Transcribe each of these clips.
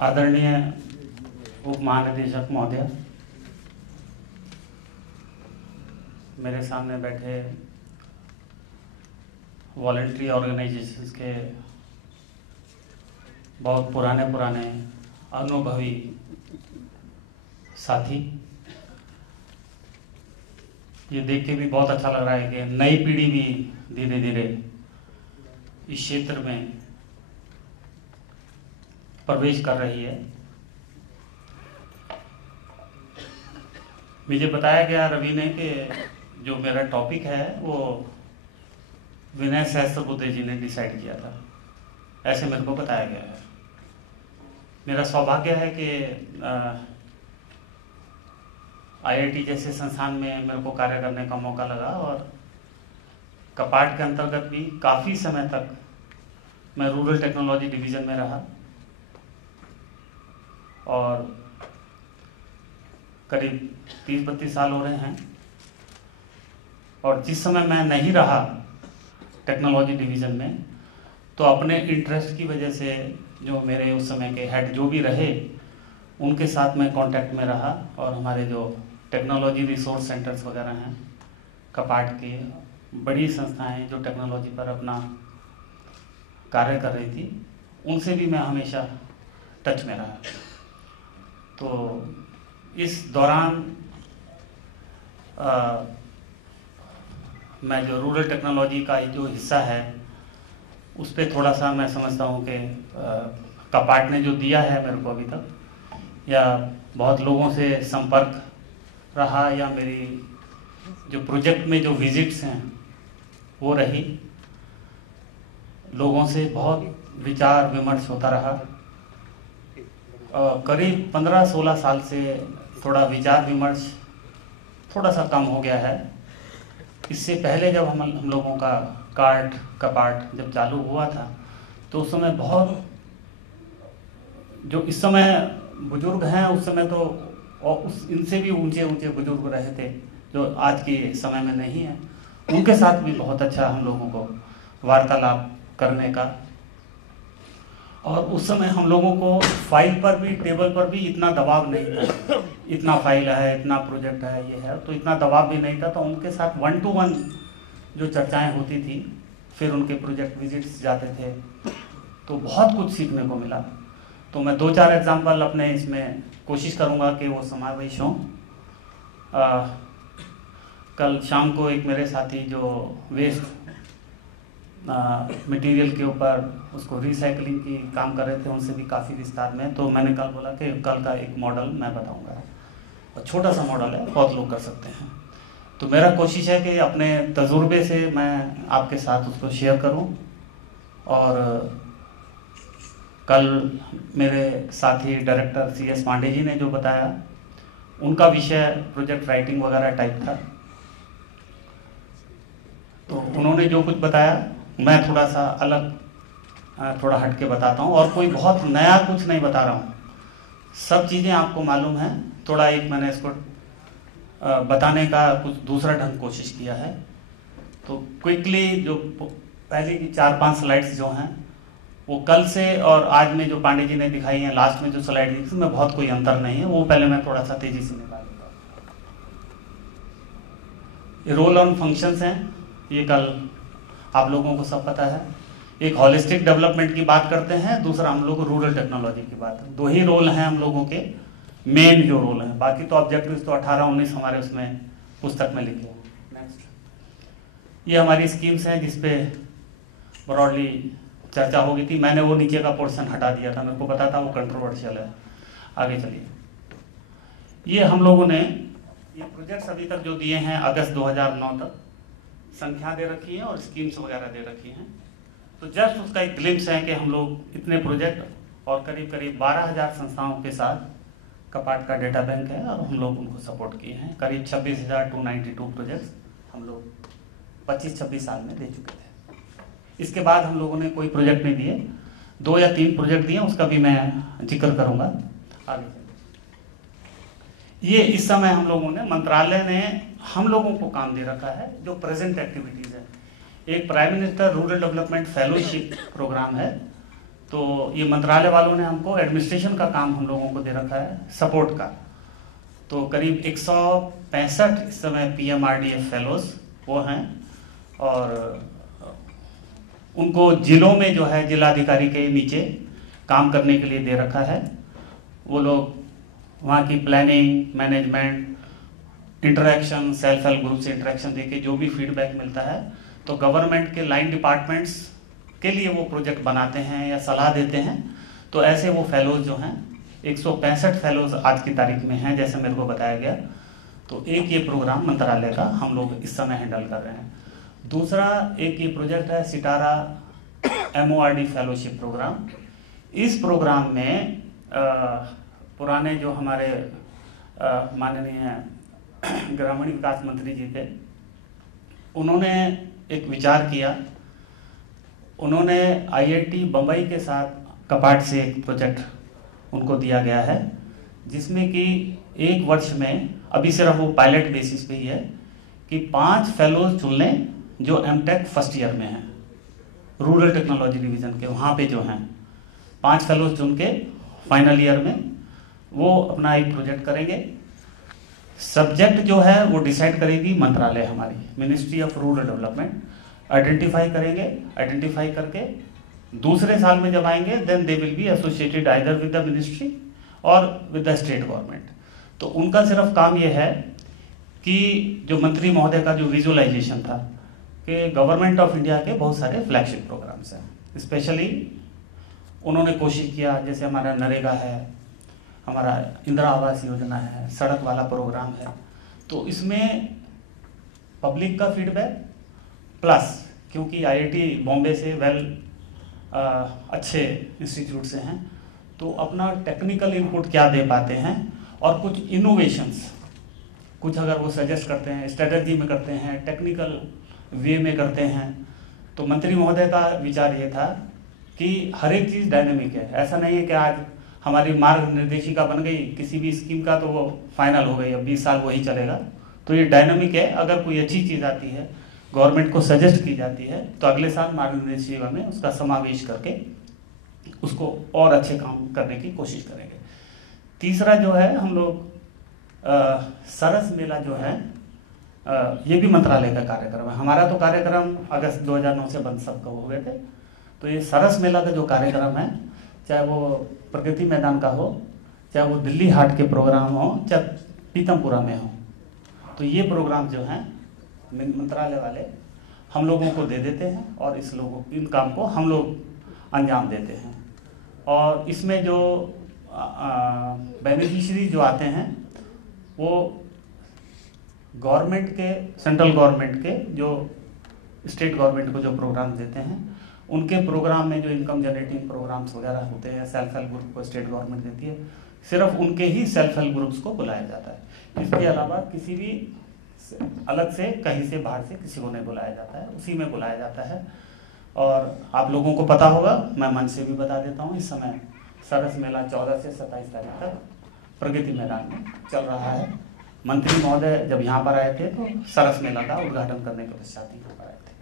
आदरणीय उप महानिदेशक महोदय, मेरे सामने बैठे वॉलंटरी ऑर्गेनाइजेशंस के बहुत पुराने अनुभवी साथी, ये देख के भी बहुत अच्छा लग रहा है कि नई पीढ़ी भी धीरे धीरे इस क्षेत्र में प्रवेश कर रही है। मुझे बताया गया रवि ने कि जो मेरा टॉपिक है वो विनय सहस्त्रबुद्धे जी ने डिसाइड किया था, ऐसे मेरे को बताया गया है। मेरा सौभाग्य है कि IIT जैसे संस्थान में मेरे को कार्य करने का मौका लगा और कपाट के अंतर्गत भी काफ़ी समय तक मैं रूरल टेक्नोलॉजी डिवीज़न में रहा और करीब 30-32 साल हो रहे हैं। और जिस समय मैं नहीं रहा टेक्नोलॉजी डिवीज़न में, तो अपने इंटरेस्ट की वजह से जो मेरे उस समय के हेड जो भी रहे उनके साथ मैं कांटेक्ट में रहा और हमारे जो टेक्नोलॉजी रिसोर्स सेंटर्स वगैरह हैं कपाट के, बड़ी संस्थाएं जो टेक्नोलॉजी पर अपना कार्य कर रही थी, उनसे भी मैं हमेशा टच में रहा। तो इस दौरान मैं जो रूरल टेक्नोलॉजी का जो हिस्सा है उस पर थोड़ा सा मैं समझता हूँ कि कपाट ने जो दिया है मेरे को अभी तक, या बहुत लोगों से संपर्क रहा, या मेरी जो प्रोजेक्ट में जो विजिट्स हैं वो रही, लोगों से बहुत विचार विमर्श होता रहा। करीब 15-16 साल से थोड़ा विचार विमर्श थोड़ा सा कम हो गया है। इससे पहले जब हम लोगों का कपाट जब चालू हुआ था तो उस समय बहुत जो इस समय बुजुर्ग हैं उस समय तो और इनसे भी ऊंचे बुजुर्ग रहे थे जो आज के समय में नहीं है, उनके साथ भी बहुत अच्छा हम लोगों को वार्तालाप करने का। और उस समय हम लोगों को फाइल पर भी, टेबल पर भी इतना दबाव नहीं था, इतना फाइल है, इतना प्रोजेक्ट है, ये है, तो इतना दबाव भी नहीं था। तो उनके साथ 1-to-1 जो चर्चाएं होती थी, फिर उनके प्रोजेक्ट विजिट्स जाते थे, तो बहुत कुछ सीखने को मिला। तो मैं 2-4 एग्जाम्पल अपने इसमें कोशिश करूंगा कि वो समावेश हों। कल शाम को एक मेरे साथी जो वेस्ट मटेरियल के ऊपर उसको रिसाइकलिंग की काम कर रहे थे, उनसे भी काफ़ी विस्तार में, तो मैंने कल बोला कि कल का एक मॉडल मैं बताऊंगा, और छोटा सा मॉडल है, बहुत लोग कर सकते हैं। तो मेरा कोशिश है कि अपने तजुर्बे से मैं आपके साथ उसको शेयर करूं। और कल मेरे साथी डायरेक्टर CS पांडे जी ने जो बताया, उनका विषय प्रोजेक्ट राइटिंग वगैरह टाइप था, तो उन्होंने जो कुछ बताया मैं थोड़ा सा अलग, थोड़ा हट के बताता हूँ, और कोई बहुत नया कुछ नहीं बता रहा हूँ, सब चीज़ें आपको मालूम है। थोड़ा एक मैंने इसको बताने का कुछ दूसरा ढंग कोशिश किया है। तो क्विकली जो पहली की 4-5 स्लाइड्स जो हैं वो कल से और आज में जो पांडे जी ने दिखाई हैं, लास्ट में जो स्लाइड दी उसमें बहुत कोई अंतर नहीं है, वो पहले मैं थोड़ा सा तेजी से निकालूंगा। ये रोल ऑन फंक्शंस हैं, ये कल आप लोगों को सब पता है। एक हॉलिस्टिक डेवलपमेंट की बात करते हैं, दूसरा हम लोग रूरल टेक्नोलॉजी की बात है। 2 ही रोल हैं हम लोगों के, मेन जो रोल हैं, बाकी तो ऑब्जेक्टिव्स तो 18-19 हमारे उसमें पुस्तक में लिखे हैं। नेक्स्ट, ये हमारी स्कीम्स हैं जिसपे ब्रॉडली चर्चा हो गई थी। मैंने वो नीचे का पोर्शन हटा दिया था, मेरे को पता था वो कंट्रोवर्शियल है। आगे चलिए, ये हम लोगों ने ये प्रोजेक्ट्स अभी तक जो दिए हैं अगस्त 2009 तक, संख्या दे रखी है और स्कीम्स वगैरह दे रखी हैं। तो जस्ट उसका एक ग्लिम्स है कि हम लोग इतने प्रोजेक्ट और करीब 12,000 संस्थाओं के साथ कपाट का डेटा बैंक है और हम लोग उनको सपोर्ट किए हैं। करीब 26,292 प्रोजेक्ट्स हम लोग 25-26 साल में दे चुके थे। इसके बाद हम लोगों ने कोई प्रोजेक्ट नहीं दिए, 2 या 3 प्रोजेक्ट दिए, उसका भी मैं जिक्र करूंगा आगे। ये इस समय हम लोगों ने, मंत्रालय ने हम लोगों को काम दे रखा है जो प्रेजेंट एक्टिविटीज है। एक prime minister rural development fellowship programme है तो ये मंत्रालय वालों ने हमको एडमिनिस्ट्रेशन का काम हम लोगों को दे रखा है, सपोर्ट का। तो करीब 165 इस समय PMRDF फेलोज वो हैं, और उनको जिलों में जो है जिलाधिकारी के नीचे काम करने के लिए दे रखा है। वो लोग वहाँ की planning, management, interaction, self help group से इंटरेक्शन देके जो भी फीडबैक मिलता है तो गवर्नमेंट के लाइन डिपार्टमेंट्स के लिए वो प्रोजेक्ट बनाते हैं या सलाह देते हैं। तो ऐसे वो फेलोज जो हैं 165 फेलोज आज की तारीख में हैं, जैसे मेरे को बताया गया। तो एक ये प्रोग्राम मंत्रालय का हम लोग इस समय हैंडल कर रहे हैं। दूसरा एक ये प्रोजेक्ट है सितारा MORD फेलोशिप प्रोग्राम। इस प्रोग्राम में पुराने जो हमारे माननीय ग्रामीण विकास मंत्री जी थे, उन्होंने एक विचार किया। उन्होंने IIT बम्बई के साथ कपाट से एक प्रोजेक्ट उनको दिया गया है, जिसमें कि एक वर्ष में, अभी सिर्फ वो पायलट बेसिस पे ही है, कि 5 फेलोज चुन लें जो MTech फर्स्ट ईयर में हैं, रूरल टेक्नोलॉजी डिवीज़न के। वहाँ पे जो हैं 5 फेलोज चुन के फाइनल ईयर में वो अपना एक प्रोजेक्ट करेंगे। सब्जेक्ट जो है वो डिसाइड करेगी मंत्रालय, हमारी ministry of rural development. Identify करेंगे, आइडेंटिफाई करके दूसरे साल में जब आएंगे then they will be associated either with the ministry और विद द स्टेट गवर्नमेंट। तो उनका सिर्फ काम ये है कि जो मंत्री महोदय का जो विजुअलाइजेशन था कि गवर्नमेंट ऑफ इंडिया के बहुत सारे फ्लैगशिप प्रोग्राम्स हैं, स्पेशली उन्होंने कोशिश किया, जैसे हमारा नरेगा है, हमारा इंदिरा आवास योजना है, सड़क वाला प्रोग्राम है। तो इसमें पब्लिक का फीडबैक प्लस, क्योंकि IIT बॉम्बे से अच्छे इंस्टीट्यूट से हैं, तो अपना टेक्निकल इनपुट क्या दे पाते हैं और कुछ इनोवेशंस, कुछ अगर वो सजेस्ट करते हैं, स्ट्रेटजी में करते हैं, टेक्निकल वे में करते हैं। तो मंत्री महोदय का विचार ये था कि हर एक चीज़ डायनेमिक है। ऐसा नहीं है कि आज हमारी मार्ग निर्देशिका बन गई किसी भी स्कीम का तो वो फाइनल हो गई, अब 20 साल वही चलेगा। तो ये डायनेमिक है। अगर कोई अच्छी चीज़ आती है, गवर्नमेंट को सजेस्ट की जाती है, तो अगले साल मार्ग निर्देशिका में उसका समावेश करके उसको और अच्छे काम करने की कोशिश करेंगे। तीसरा जो है हम लोग सरस मेला जो है, ये भी मंत्रालय का कार्यक्रम है। हमारा तो कार्यक्रम अगस्त 2009 से बंद सबका हो गए थे। तो ये सरस मेला का जो कार्यक्रम है, चाहे वो प्रगति मैदान का हो, चाहे वो दिल्ली हाट के प्रोग्राम हो, चाहे पीतमपुरा में हो, तो ये प्रोग्राम जो हैं मंत्रालय वाले हम लोगों को दे देते हैं और इन काम को हम लोग अंजाम देते हैं। और इसमें जो बेनिफिशरी जो आते हैं वो गवर्नमेंट के, सेंट्रल गवर्नमेंट के जो स्टेट गवर्नमेंट को जो प्रोग्राम देते हैं, उनके प्रोग्राम में जो इनकम जनरेटिंग प्रोग्राम्स वगैरह होते हैं, सेल्फ हेल्प ग्रुप को स्टेट गवर्नमेंट देती है, सिर्फ उनके ही सेल्फ हेल्प ग्रुप्स को बुलाया जाता है। इसके अलावा किसी भी अलग से, कहीं से बाहर से किसी को नहीं बुलाया जाता है, उसी में बुलाया जाता है। और आप लोगों को पता होगा, मैं मंच से भी बता देता हूँ, इस समय सरस मेला 14 से 27 तारीख तक प्रगति मैदान में चल रहा है। मंत्री महोदय जब यहाँ पर आए थे तो सरस मेला का उद्घाटन करने के पश्चात यहाँ पर आए थे।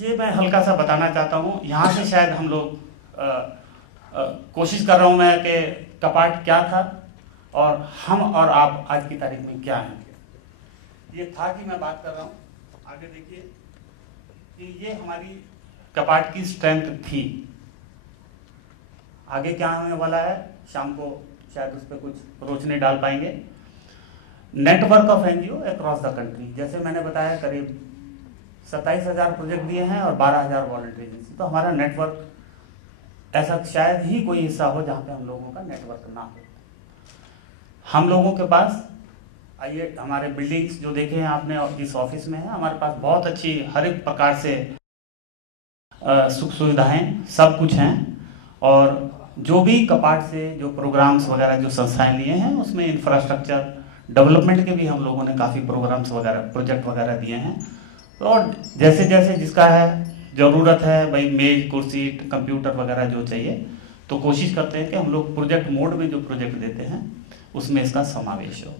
ये मैं हल्का सा बताना चाहता हूँ। यहाँ से शायद हम लोग कोशिश कर रहा हूँ मैं कि कपाट क्या था और हम और आप आज की तारीख में क्या हैं। ये था कि मैं बात कर रहा हूँ, आगे देखिए कि ये हमारी कपाट की स्ट्रेंथ थी। आगे क्या होने वाला है, शाम को शायद उस पर कुछ रोशनी डाल पाएंगे। Network of NGO across the country, जैसे मैंने बताया करीब 27,000 प्रोजेक्ट दिए हैं और 12,000 वॉलंटियर एजेंसी। तो हमारा नेटवर्क ऐसा शायद ही कोई हिस्सा हो जहाँ पे हम लोगों का नेटवर्क ना हो। हम लोगों के पास, आइए हमारे बिल्डिंग्स जो देखे हैं आपने इस ऑफिस में है, हमारे पास बहुत अच्छी हर एक प्रकार से सुख सुविधाएं सब कुछ हैं। और जो भी कपाट से जो प्रोग्राम्स वगैरह जो संस्थाएं लिए हैं, उसमें इंफ्रास्ट्रक्चर डेवलपमेंट के भी हम लोगों ने काफ़ी प्रोग्राम्स वगैरह, प्रोजेक्ट वगैरह दिए हैं। तो और जैसे जैसे जिसका है ज़रूरत है, भाई मेज कुर्सी कंप्यूटर वगैरह जो चाहिए, तो कोशिश करते हैं कि हम लोग प्रोजेक्ट मोड में जो प्रोजेक्ट देते हैं उसमें इसका समावेश हो।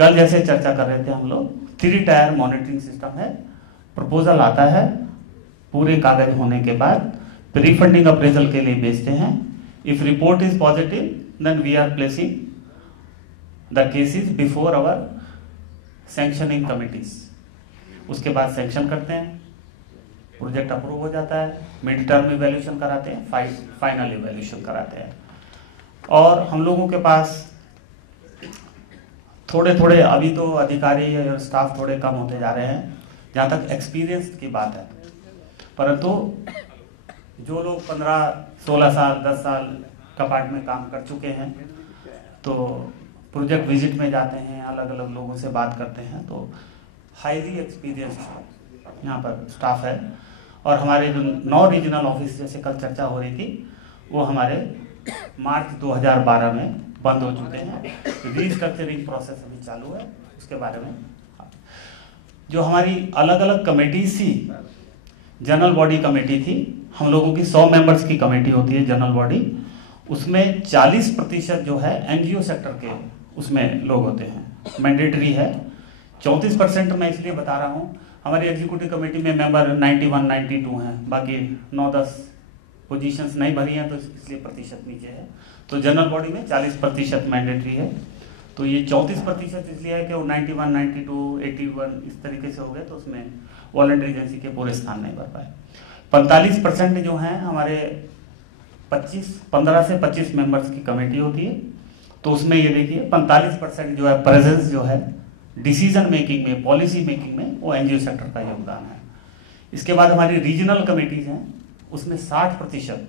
कल जैसे चर्चा कर रहे थे हम लोग, 3 टायर मॉनिटरिंग सिस्टम है। प्रपोजल आता है, पूरे कागज होने के बाद प्री फंडिंग अप्रेजल के लिए भेजते हैं। If report is positive then we are placing the cases before our sanctioning committees. उसके बाद सैंक्शन करते हैं, प्रोजेक्ट अप्रूव हो जाता है, मिड टर्म इवैल्यूएशन कराते हैं, फाइनल इवैल्यूएशन कराते हैं। और हम लोगों के पास थोड़े थोड़े अभी तो अधिकारी और स्टाफ थोड़े कम होते जा रहे हैं जहाँ तक एक्सपीरियंस की बात है, परंतु जो लोग 15-16 साल 10 साल कपाट में काम कर चुके हैं तो प्रोजेक्ट विजिट में जाते हैं, अलग अलग लोगों से बात करते हैं, तो हाईली एक्सपीरियंस्ड यहाँ पर स्टाफ है। और हमारे जो 9 रीजनल ऑफिस जैसे कल चर्चा हो रही थी वो हमारे मार्च 2012 में बंद हो चुके हैं। रीस्ट्रक्चरिंग प्रोसेस अभी चालू है, उसके बारे में। जो हमारी अलग अलग कमेटीज थी, जनरल बॉडी कमेटी थी, हम लोगों की 100 मेंबर्स की कमेटी होती है जनरल बॉडी, उसमें 40% जो है एनजीओ सेक्टर के उसमें लोग होते हैं, मैंडेटरी है। 34% मैं इसलिए बता रहा हूँ, हमारी एग्जीक्यूटिव कमेटी में मेंबर 91-92 हैं, बाकी 9-10 पोजीशंस नहीं भरी हैं तो इसलिए प्रतिशत नीचे है। तो जनरल बॉडी में 40% मैंडेटरी है, तो ये 34% इसलिए है कि वो 91, 92, 81 इस तरीके से हो गए, तो उसमें वॉलंटरी एजेंसी के पूरे स्थान नहीं भर पाए। 45% जो हैं हमारे 15 से 25 मेंबर्स की कमेटी होती है, तो उसमें ये देखिए 45% जो है प्रेजेंस जो है डिसीजन मेकिंग में, पॉलिसी मेकिंग में, वो एनजीओ सेक्टर का योगदान है। इसके बाद हमारी रीजनल कमेटीज हैं, उसमें 60%,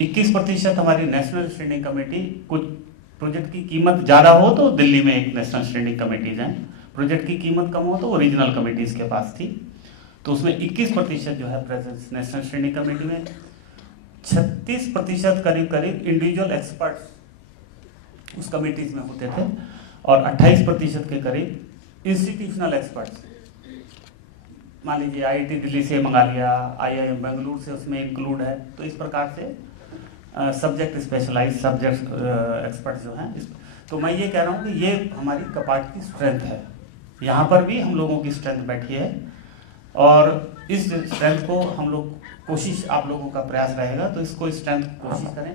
21% हमारी नेशनल स्टैंडिंग कमेटी, कुछ प्रोजेक्ट की कीमत ज़्यादा हो तो दिल्ली में एक नेशनल स्टैंडिंग कमेटीज हैं, प्रोजेक्ट की कीमत कम हो तो वो रीजनल कमेटीज के पास थी, तो उसमें 21% जो है प्रेजेंस नेशनल स्टैंडिंग कमेटी में। 36% करीब इंडिविजुअल एक्सपर्ट्स उस कमेटीज में होते थे, और 28% के करीब इंस्टीट्यूशनल एक्सपर्ट्स, मान लीजिए आईआईटी दिल्ली से मंगा लिया, आईआईएम बेंगलुरु से उसमें इंक्लूड है, तो इस प्रकार से सब्जेक्ट स्पेशलाइज सब्जेक्ट एक्सपर्ट जो हैं। तो मैं ये कह रहा हूँ कि ये हमारी कपाट की स्ट्रेंथ है, यहाँ पर भी हम लोगों की स्ट्रेंथ बैठी है, और इस स्ट्रेंथ को हम लोग कोशिश, आप लोगों का प्रयास रहेगा तो इसको स्ट्रेंथ कोशिश करें।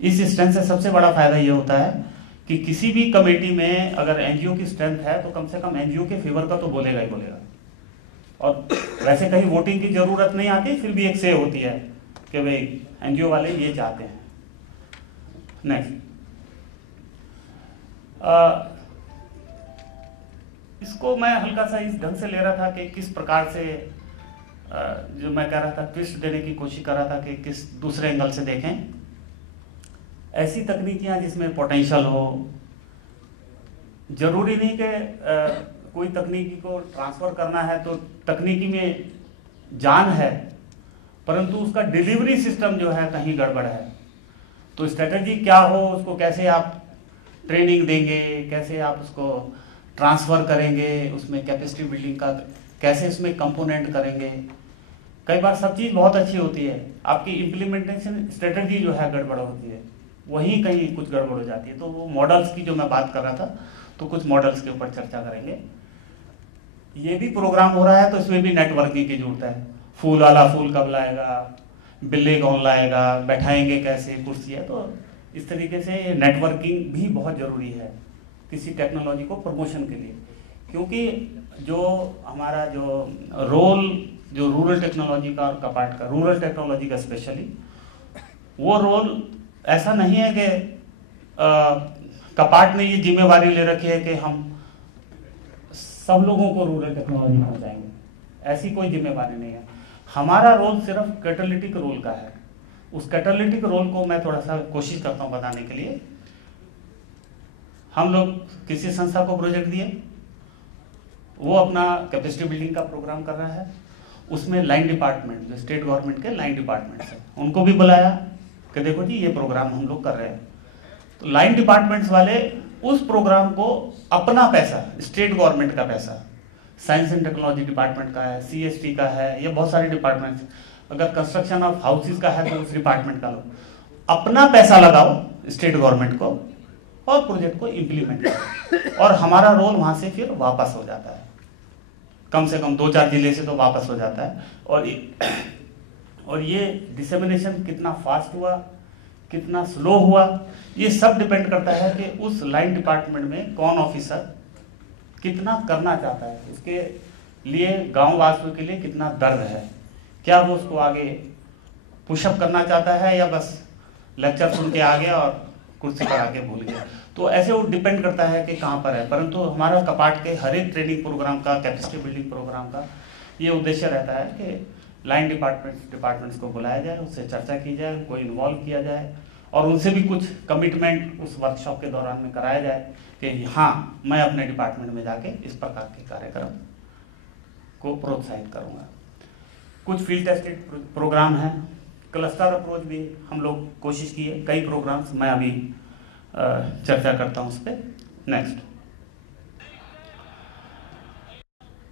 इस स्ट्रेंथ से सबसे बड़ा फायदा ये होता है कि किसी भी कमेटी में अगर एनजीओ की स्ट्रेंथ है तो कम से कम एनजीओ के फेवर का तो बोलेगा ही बोलेगा, और वैसे कहीं वोटिंग की जरूरत नहीं आती, फिर भी एक से होती है कि भाई एनजीओ वाले ये चाहते हैं। नेक्स्ट, इसको मैं हल्का सा इस ढंग से ले रहा था कि किस प्रकार से, जो मैं कह रहा था ट्विस्ट देने की कोशिश कर रहा था कि किस दूसरे एंगल से देखें। ऐसी तकनीकियां जिसमें पोटेंशियल हो, जरूरी नहीं कि कोई तकनीकी को ट्रांसफर करना है तो तकनीकी में जान है, परंतु उसका डिलीवरी सिस्टम जो है कहीं गड़बड़ है, तो स्ट्रेटजी क्या हो, उसको कैसे आप ट्रेनिंग देंगे, कैसे आप उसको ट्रांसफर करेंगे, उसमें कैपेसिटी बिल्डिंग का कैसे उसमें कंपोनेंट करेंगे। कई बार सब चीज़ बहुत अच्छी होती है, आपकी इम्प्लीमेंटेशन स्ट्रेटजी जो है गड़बड़ होती है, वहीं कहीं कुछ गड़बड़ हो जाती है। तो वो मॉडल्स की जो मैं बात कर रहा था, तो कुछ मॉडल्स के ऊपर चर्चा करेंगे। ये भी प्रोग्राम हो रहा है तो इसमें भी नेटवर्किंग की जरूरत है। फूल वाला फूल कब लाएगा, बिल्ली कौन लाएगा, बैठाएंगे कैसे, कुर्सी है, तो इस तरीके से नेटवर्किंग भी बहुत ज़रूरी है किसी टेक्नोलॉजी को प्रमोशन के लिए, क्योंकि जो हमारा जो रोल जो रूरल टेक्नोलॉजी का और कपाट का, रूरल टेक्नोलॉजी का स्पेशली, वो रोल ऐसा नहीं है कि कपाट ने ये जिम्मेवारी ले रखी है कि हम सब लोगों को रूरल टेक्नोलॉजी पहुंचाएंगे, ऐसी कोई जिम्मेवारी नहीं है। हमारा रोल सिर्फ कैटालिटिक रोल का है। उस कैटालिटिक रोल को मैं थोड़ा सा कोशिश करता हूं बताने के लिए। हम लोग किसी संस्था को प्रोजेक्ट दिए, वो अपना कैपेसिटी बिल्डिंग का प्रोग्राम कर रहा है, उसमें लाइन डिपार्टमेंट जो स्टेट गवर्नमेंट के लाइन डिपार्टमेंट्स हैं उनको भी बुलाया कि देखो जी ये प्रोग्राम हम लोग कर रहे हैं। तो लाइन डिपार्टमेंट्स वाले उस प्रोग्राम को अपना पैसा, स्टेट गवर्नमेंट का पैसा, साइंस एंड टेक्नोलॉजी डिपार्टमेंट का है, सीएसटी का है, ये बहुत सारे डिपार्टमेंट्स, अगर कंस्ट्रक्शन ऑफ हाउसेज का है तो उस डिपार्टमेंट का लो, अपना पैसा लगाओ स्टेट गवर्नमेंट को और प्रोजेक्ट को इम्प्लीमेंट करें, और हमारा रोल वहाँ से फिर वापस हो जाता है, कम से कम 2-4 जिले से तो वापस हो जाता है। और ये डिसेमिनेशन कितना फास्ट हुआ, कितना स्लो हुआ, ये सब डिपेंड करता है कि उस लाइन डिपार्टमेंट में कौन ऑफिसर कितना करना चाहता है, इसके लिए गांव वासियों के लिए कितना दर्द है, क्या वो उसको आगे पुशअप करना चाहता है या बस लेक्चर सुन के आ गया और कुर्सी पर आके भूल गया। तो ऐसे वो डिपेंड करता है कि कहाँ पर है। परंतु हमारा कपाट के हर एक ट्रेनिंग प्रोग्राम का, कैपेसिटी बिल्डिंग प्रोग्राम का ये उद्देश्य रहता है कि लाइन डिपार्टमेंट्स को बुलाया जाए, उससे चर्चा की जाए, उनको इन्वॉल्व किया जाए और उनसे भी कुछ कमिटमेंट उस वर्कशॉप के दौरान में कराया जाए कि हाँ, मैं अपने डिपार्टमेंट में जाके इस प्रकार के कार्यक्रम को प्रोत्साहित करूँगा। कुछ फील्ड टेस्टेड प्रोग्राम हैं, क्लस्टर अप्रोच भी हम लोग कोशिश की है, कई प्रोग्राम्स, मैं अभी चर्चा करता हूँ उस पर। नेक्स्ट,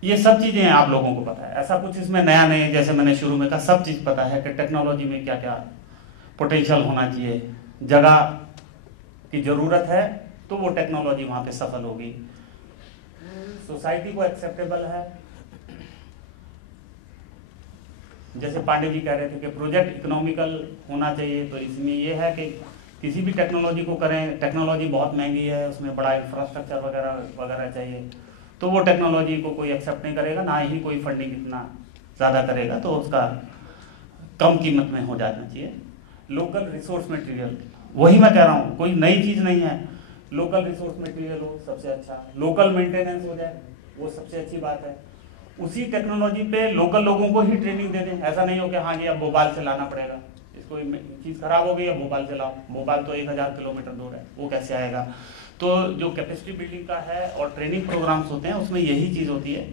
ये सब चीज़ें आप लोगों को पता है, ऐसा कुछ इसमें नया नहीं है। जैसे मैंने शुरू में कहा, सब चीज़ पता है कि टेक्नोलॉजी में क्या क्या पोटेंशियल होना चाहिए, जगह की ज़रूरत है तो वो टेक्नोलॉजी वहाँ पे सफल होगी, सोसाइटी को एक्सेप्टेबल है। जैसे पांडे जी कह रहे थे कि प्रोजेक्ट इकोनॉमिकल होना चाहिए, तो इसमें ये है कि किसी भी टेक्नोलॉजी को करें, टेक्नोलॉजी बहुत महंगी है, उसमें बड़ा इंफ्रास्ट्रक्चर वगैरह वगैरह चाहिए, तो वो टेक्नोलॉजी को कोई एक्सेप्ट नहीं करेगा, ना ही कोई फंडिंग इतना ज़्यादा करेगा, तो उसका कम कीमत में हो जाना चाहिए। लोकल रिसोर्स मटेरियल, वही मैं कह रहा हूँ, कोई नई चीज़ नहीं है। लोकल रिसोर्स मटेरियल हो सबसे अच्छा, लोकल मेंटेनेंस हो जाए वो सबसे अच्छी बात है। उसी टेक्नोलॉजी पे लोकल लोगों को ही ट्रेनिंग दे दें, ऐसा नहीं हो कि हाँ जी अब भोपाल से लाना पड़ेगा, इसको चीज़ खराब हो गई है भोपाल से लाओ, भोपाल तो 1000 किलोमीटर दूर है, वो कैसे आएगा। तो जो कैपेसिटी बिल्डिंग का है और ट्रेनिंग प्रोग्राम्स होते हैं उसमें यही चीज़ होती है,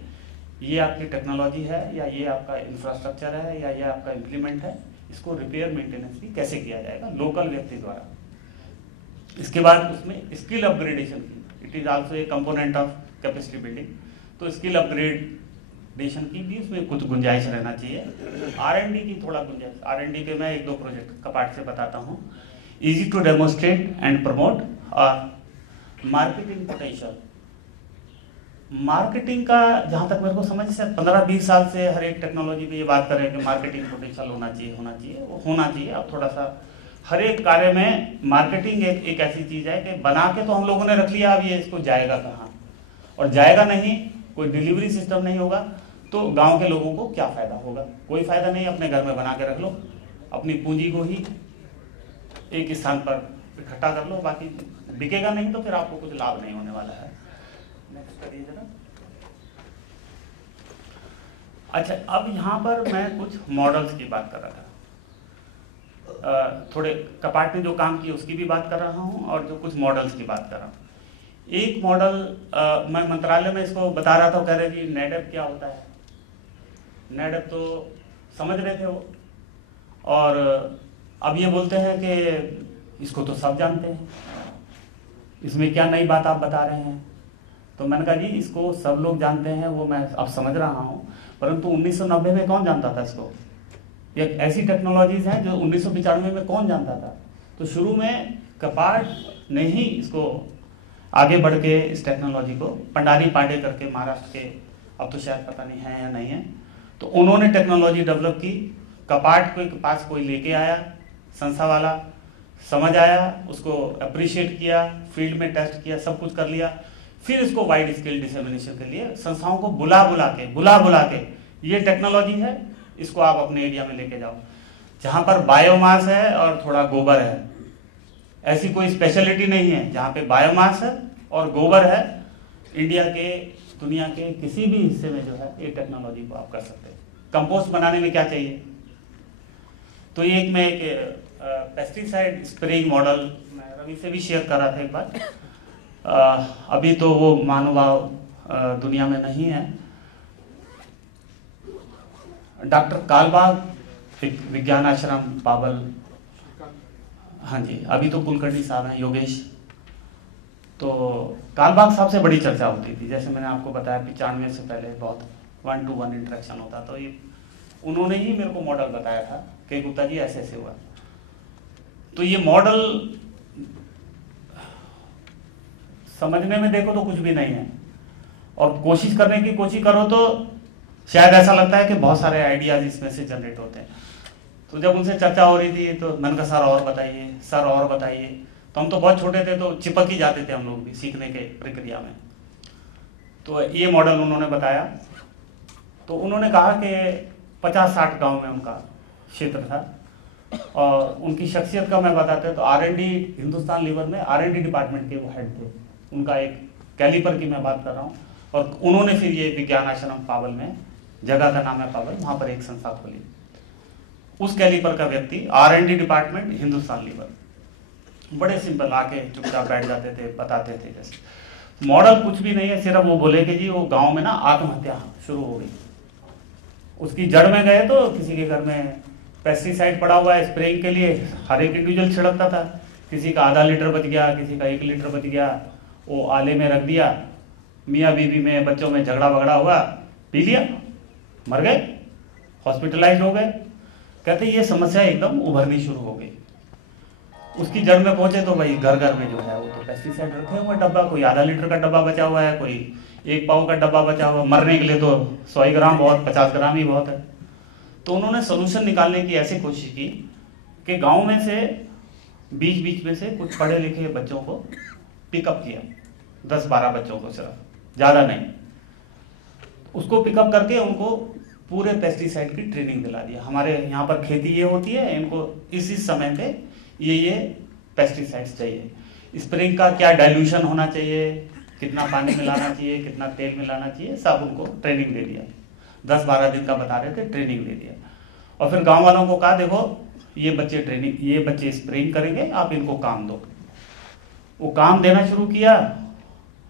ये आपकी टेक्नोलॉजी है या ये आपका इंफ्रास्ट्रक्चर है या ये आपका इम्प्लीमेंट है, इसको रिपेयर मेंटेनेंस भी कैसे किया जाएगा लोकल व्यक्ति द्वारा। इसके बाद उसमें स्किल अपग्रेडेशन की, it is also a component of capacity building, तो स्किल अपग्रेडेशन की भी उसमें कुछ गुंजाइश रहना चाहिए। R&D की थोड़ा गुंजाइश, R&D के मैं 1-2 प्रोजेक्ट कपाट से बताता हूँ। Easy to demonstrate and promote और मार्केटिंग पोटेंशियल। मार्केटिंग का जहाँ तक मेरे को समझ से 15-20 साल से हर एक टेक्नोलॉजी पे ये बात कर रहे हैं कि मार्केटिंग पोटेंशियल होना चाहिए, वो होना चाहिए। अब थोड़ा सा हर एक कार्य में मार्केटिंग एक ऐसी चीज़ है कि बना के तो हम लोगों ने रख लिया, अब ये इसको जाएगा कहाँ, और जाएगा नहीं, कोई डिलीवरी सिस्टम नहीं होगा, तो गांव के लोगों को क्या फ़ायदा होगा, कोई फ़ायदा नहीं। अपने घर में बना के रख लो, अपनी पूंजी को ही एक स्थान पर इकट्ठा कर लो, बाकी बिकेगा नहीं तो फिर आपको कुछ लाभ नहीं होने वाला है। नेक्स्ट करिए जरा। अच्छा, अब यहाँ पर मैं कुछ मॉडल्स की बात कर रहा था, थोड़े कपाट ने जो काम किए उसकी भी बात कर रहा हूँ और जो कुछ मॉडल्स की बात कर रहा हूँ। एक मॉडल मैं मंत्रालय में इसको बता रहा था, कह रहे कि नेडएप क्या होता है। नेडएप तो समझ रहे थे वो, और अब ये बोलते हैं कि इसको तो सब जानते हैं, इसमें क्या नई बात आप बता रहे हैं। तो मैंने कहा जी इसको सब लोग जानते हैं, वो मैं अब समझ रहा हूँ, परंतु 1990 में कौन जानता था इसको। ये ऐसी टेक्नोलॉजीज हैं जो 1995 में कौन जानता था। तो शुरू में कपाट ने ही इसको आगे बढ़ के इस टेक्नोलॉजी को पंडारी पांडे करके महाराष्ट्र के, अब तो शायद पता नहीं है या नहीं है, तो उन्होंने टेक्नोलॉजी डेवलप की। कपाट के पास कोई लेके आया, संस्था वाला समझ आया, उसको अप्रिशिएट किया, फील्ड में टेस्ट किया, सब कुछ कर लिया, फिर इसको वाइड स्केल डिसेमिनेशन के लिए संस्थाओं को बुला बुला के ये टेक्नोलॉजी है, इसको आप अपने एरिया में लेके जाओ। जहाँ पर बायोमास है और थोड़ा गोबर है, ऐसी कोई स्पेशलिटी नहीं है, जहाँ पे बायोमास है और गोबर है, इंडिया के, दुनिया के किसी भी हिस्से में जो है ये टेक्नोलॉजी को आप कर सकते हैं। कंपोस्ट बनाने में क्या चाहिए, तो ये एक पेस्टिसाइड स्प्रेइंग मॉडल मैं रवि से भी शेयर कर रहा था एक बार। अभी तो वो महानुभाव दुनिया में नहीं है। डॉक्टर कालबाग एक विज्ञान आश्रम बाबल, हाँ जी, अभी तो कुलकर्णी साहब हैं योगेश। तो कालबाग साहब से बड़ी चर्चा होती थी, जैसे मैंने आपको बताया 95 से पहले बहुत 1-to-1 इंटरेक्शन होता, तो ये उन्होंने ही मेरे को मॉडल बताया था कि गुप्ता जी ऐसे ऐसे हुआ। तो ये मॉडल समझने में देखो तो कुछ भी नहीं है, और कोशिश करने की कोशिश करो तो शायद ऐसा लगता है कि बहुत सारे आइडियाज इसमें से जनरेट होते हैं। तो जब उनसे चर्चा हो रही थी तो मैंने कहा सर और बताइए, सर और बताइए। तो हम तो बहुत छोटे थे तो चिपक ही जाते थे हम लोग भी सीखने के प्रक्रिया में। तो ये मॉडल उन्होंने बताया। तो उन्होंने कहा कि 50-60 गांव में उनका क्षेत्र था, और उनकी शख्सियत का मैं बताते तो R&D, हिंदुस्तान लीवर में R&D डिपार्टमेंट के वो हेड थे। उनका एक कैलिपर की मैं बात कर रहा हूँ, और उन्होंने फिर ये विज्ञान आश्रम पावल में, जगह का नाम है पावल, वहाँ पर एक संस्था खोली। उस कैलिपर का व्यक्ति R&D डिपार्टमेंट, हिंदुस्तान लीवर, बड़े सिंपल, आके चुपचाप बैठ जाते थे, बताते थे। जैसे मॉडल कुछ भी नहीं है, सिर्फ वो बोले कि जी वो गांव में ना आत्महत्या शुरू हो गई। उसकी जड़ में गए तो किसी के घर में पेस्टिसाइड पड़ा हुआ है स्प्रेइंग के लिए, हर एक इंडिविजुअल छिड़कता था। किसी का आधा लीटर बच गया, किसी का 1 लीटर बच गया, वो आले में रख दिया, मियाँ बीवी में, बच्चों में झगड़ा वगड़ा हुआ, पी लिया, मर गए, हॉस्पिटलाइज हो गए। कहते ये समस्या एकदम उभरनी शुरू हो गई। उसकी जड़ में पहुंचे तो भाई घर घर में जो है वो तो पेस्टिसाइड रखे हुए डब्बा, कोई आधा लीटर का डब्बा बचा हुआ है, कोई 1 पाव का डब्बा बचा हुआ। मरने के लिए तो 100 ग्राम बहुत, 50 ग्राम ही बहुत है। तो उन्होंने सोल्यूशन निकालने की ऐसी कोशिश की कि गांव में से बीच बीच में से कुछ पढ़े लिखे बच्चों को पिकअप किया, 10-12 बच्चों को, सिर्फ, ज़्यादा नहीं। उसको पिकअप करके उनको पूरे पेस्टिसाइड की ट्रेनिंग दिला दिया। हमारे यहाँ पर खेती ये होती है, इनको इस समय पे ये पेस्टिसाइड्स चाहिए, स्प्रेइंग का क्या डाइल्यूशन होना चाहिए, कितना पानी मिलाना चाहिए, कितना तेल मिलाना चाहिए, सब उनको ट्रेनिंग दे दिया। 10-12 दिन का बता रहे थे, ट्रेनिंग दे दिया। और फिर गांव वालों को कहा देखो ये बच्चे स्प्रेइंग करेंगे, आप इनको काम दो। वो काम देना शुरू किया।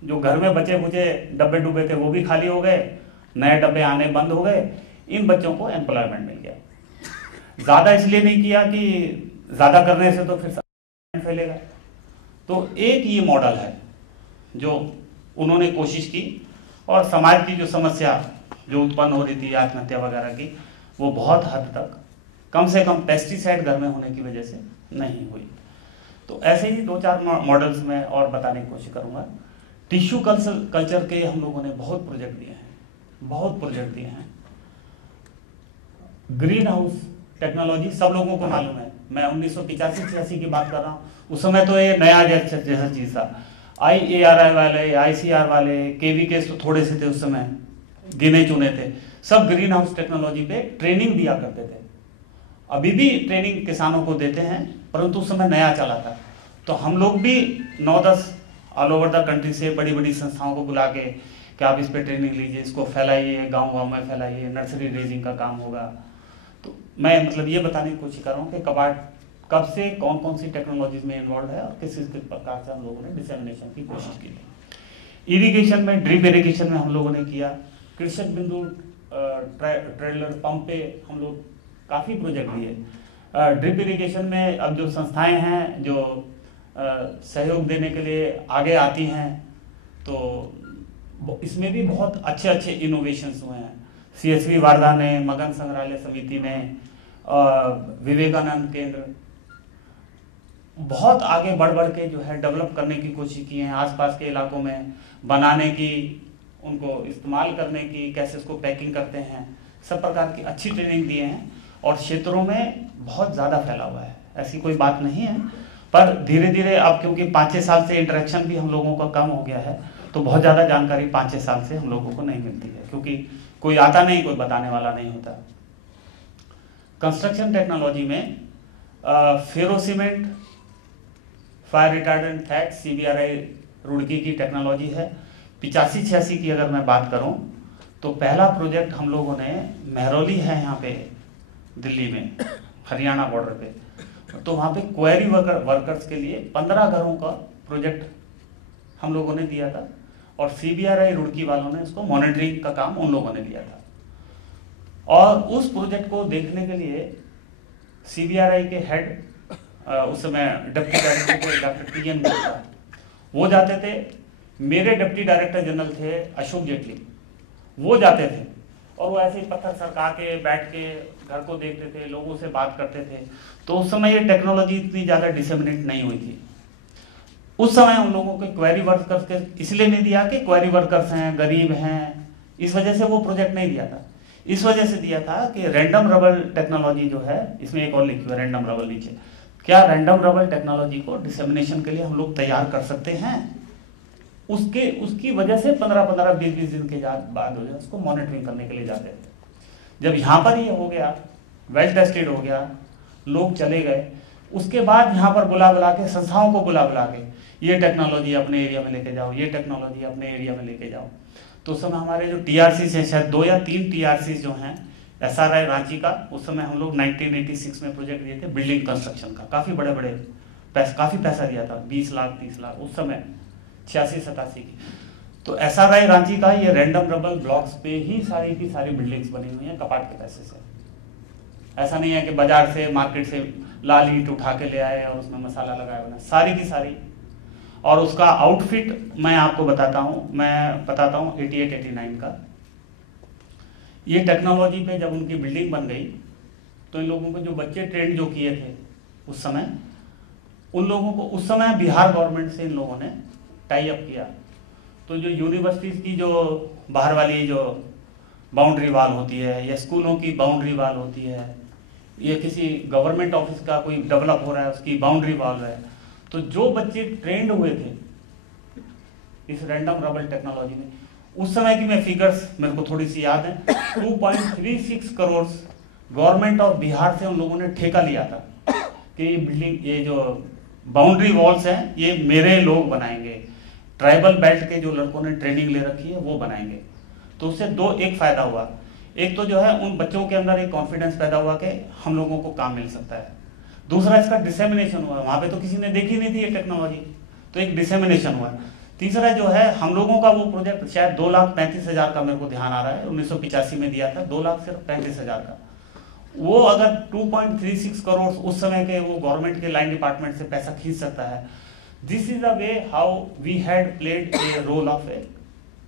जो घर में बचे बुचे डब्बे डुब्बे थे वो भी खाली हो गए, नए डब्बे आने बंद हो गए। इन बच्चों को एम्प्लॉयमेंट मिल गया। ज्यादा इसलिए नहीं किया कि ज्यादा करने से तो फिर फैलेगा। तो एक ये मॉडल है जो उन्होंने कोशिश की, और समाज की जो समस्या जो उत्पन्न हो रही थी आत्महत्या वगैरह की, वो बहुत हद तक, कम से कम पेस्टिसाइड घर में होने की वजह से नहीं हुई। तो ऐसे ही 2-4 मॉडल्स में और बताने की कोशिश करूंगा। टिश्यू कल्चर के हम लोगों ने बहुत प्रोजेक्ट दिए हैं। ग्रीन हाउस टेक्नोलॉजी सब लोगों को मालूम है। मैं 1985-86 की बात कर रहा हूँ। उस समय तो ये नया जैसा चीज था। IARI वाले, ICR वाले, KVK तो थोड़े से थे उस समय, गिने चुने थे। सब ग्रीन हाउस टेक्नोलॉजी पे ट्रेनिंग दिया करते थे। अभी भी ट्रेनिंग किसानों को देते हैं, परंतु उस समय नया चला था। तो हम लोग भी 9-10 ऑल ओवर द कंट्री से बड़ी बड़ी संस्थाओं को बुला के कि आप इस पे ट्रेनिंग लीजिए, इसको फैलाइए, गांव-गांव में फैलाइए, नर्सरी रेजिंग का काम होगा। तो मैं मतलब ये बताने की कोशिश कर रहा हूँ कि कब से कौन कौन सी टेक्नोलॉजीज में इन्वॉल्व है और किस प्रकार से हम लोगों ने डिसेमिनेशन की कोशिश की। इरिगेशन में, ड्रिप इरिगेशन में हम लोगों ने किया। कृषक बिंदु ट्रेलर पंप पे हम लोग काफ़ी प्रोजेक्ट दिए। ड्रिप इरिगेशन में अब जो संस्थाएं हैं जो सहयोग देने के लिए आगे आती हैं, तो इसमें भी बहुत अच्छे इनोवेशंस हुए हैं। CSV वार्धा ने, मगन संग्रहालय समिति ने, विवेकानंद केंद्र बहुत आगे बढ़ के जो है डेवलप करने की कोशिश की है। आसपास के इलाकों में बनाने की, उनको इस्तेमाल करने की, कैसे उसको पैकिंग करते हैं, सब प्रकार की अच्छी ट्रेनिंग दिए हैं। और क्षेत्रों में बहुत ज़्यादा फैला हुआ है, ऐसी कोई बात नहीं है। पर धीरे धीरे अब क्योंकि 5-6 साल से इंटरेक्शन भी हम लोगों का कम हो गया है, तो बहुत ज़्यादा जानकारी 5-6 साल से हम लोगों को नहीं मिलती है, क्योंकि कोई आता नहीं, कोई बताने वाला नहीं होता। कंस्ट्रक्शन टेक्नोलॉजी में ferro cement, fire retardant fact, CBRI Roorkee की टेक्नोलॉजी है। 85-86 की अगर मैं बात करूं तो पहला प्रोजेक्ट हम लोगों ने, महरौली है यहाँ पे दिल्ली में, हरियाणा बॉर्डर पे, तो वहाँ पे क्वेरी वर्कर्स के लिए 15 घरों का प्रोजेक्ट हम लोगों ने दिया था, और CBRI रुड़की वालों ने इसको मॉनिटरिंग का काम उन लोगों ने लिया था। और उस प्रोजेक्ट को देखने के लिए CBRI के हेड, उस समय डिप्टी डायरेक्टर थे डॉक्टर TN गुप्ता, वो जाते थे। मेरे डिप्टी डायरेक्टर जनरल थे अशोक जेटली, वो जाते थे और वो ऐसे ही पत्थर सरका के बैठ के घर को देखते थे, लोगों से बात करते थे। तो उस समय ये टेक्नोलॉजी इतनी ज़्यादा डिसेमिनेट नहीं हुई थी। उस समय उन लोगों के क्वेरी वर्कर्स के इसलिए नहीं दिया कि क्वेरी वर्कर्स हैं, गरीब हैं, इस वजह से वो प्रोजेक्ट नहीं दिया था। इस वजह से दिया था कि रैंडम रबल टेक्नोलॉजी जो है, इसमें एक और लिखी हुई है रैंडम रबल नीचे, क्या रैंडम रबल टेक्नोलॉजी को डिसेमिनेशन के लिए हम लोग तैयार कर सकते हैं। उसकी वजह से 15-15, 20-20 दिन के बाद हो जाए उसको मॉनिटरिंग करने के लिए जाते थे। जब यहाँ पर ये हो गया, वेल टेस्टेड हो गया, लोग चले गए, उसके बाद यहाँ पर बुला बुला के, संस्थाओं को बुला बुला के, ये टेक्नोलॉजी अपने एरिया में लेके जाओ, ये टेक्नोलॉजी अपने एरिया में लेके जाओ। तो उस समय हमारे जो TRCs हैं, शायद 2 या 3 TRCs जो हैं, SRI रांची का, उस समय हम लोग 1986 में प्रोजेक्ट दिए थे बिल्डिंग कंस्ट्रक्शन का, काफ़ी बड़े बड़े काफ़ी पैसा दिया था, 20 लाख 30 लाख उस समय 86-87 की। तो SRI रांची का ये रैंडम रबल ब्लॉक्स पे ही सारी की सारी बिल्डिंग्स बनी हुई हैं कपाट के पैसे से। ऐसा नहीं है कि बाजार से, मार्केट से लाल ईंट उठा के ले आए और उसमें मसाला लगाया बना, सारी की सारी। और उसका आउटफिट मैं आपको बताता हूँ, मैं बताता हूँ 88-89 का। ये टेक्नोलॉजी पे जब उनकी बिल्डिंग बन गई तो इन लोगों को जो बच्चे ट्रेंड जो किए थे उस समय, उन लोगों को उस समय बिहार गवर्नमेंट से इन लोगों ने टाई अप किया। तो जो यूनिवर्सिटीज़ की जो बाहर वाली जो बाउंड्री वाल होती है, या स्कूलों की बाउंड्री वाल होती है, या किसी गवर्नमेंट ऑफिस का कोई डेवलप हो रहा है उसकी बाउंड्री वाल है, तो जो बच्चे ट्रेंड हुए थे इस रैंडम रबल टेक्नोलॉजी में, उस समय की मैं फिगर्स मेरे को थोड़ी सी याद है, 2.36 करोड़ गवर्नमेंट ऑफ बिहार से उन लोगों ने ठेका लिया था कि ये बिल्डिंग, ये जो बाउंड्री वॉल्स हैं ये मेरे लोग बनाएंगे, ट्राइबल बेल्ट के जो लड़कों ने ट्रेनिंग ले रखी है वो बनाएंगे। तो उससे एक फायदा हुआ, एक तो जो है उन बच्चों के अंदर एक कॉन्फिडेंस पैदा हुआ कि हम लोगों को काम मिल सकता है। दूसरा इसका डिसेमिनेशन हुआ, वहाँ पे तो किसी ने देखी नहीं थी ये टेक्नोलॉजी, तो एक डिसेमिनेशन हुआ। तीसरा जो है हम लोगों का वो प्रोजेक्ट शायद 2,35,000 का मेरे को ध्यान आ रहा है, 1985 में दिया था, 2,35,000 का। वो अगर 2.36 करोड़ उस समय के वो गवर्नमेंट के लाइन डिपार्टमेंट से पैसा खींच सकता है, this is the way how we had played a role of a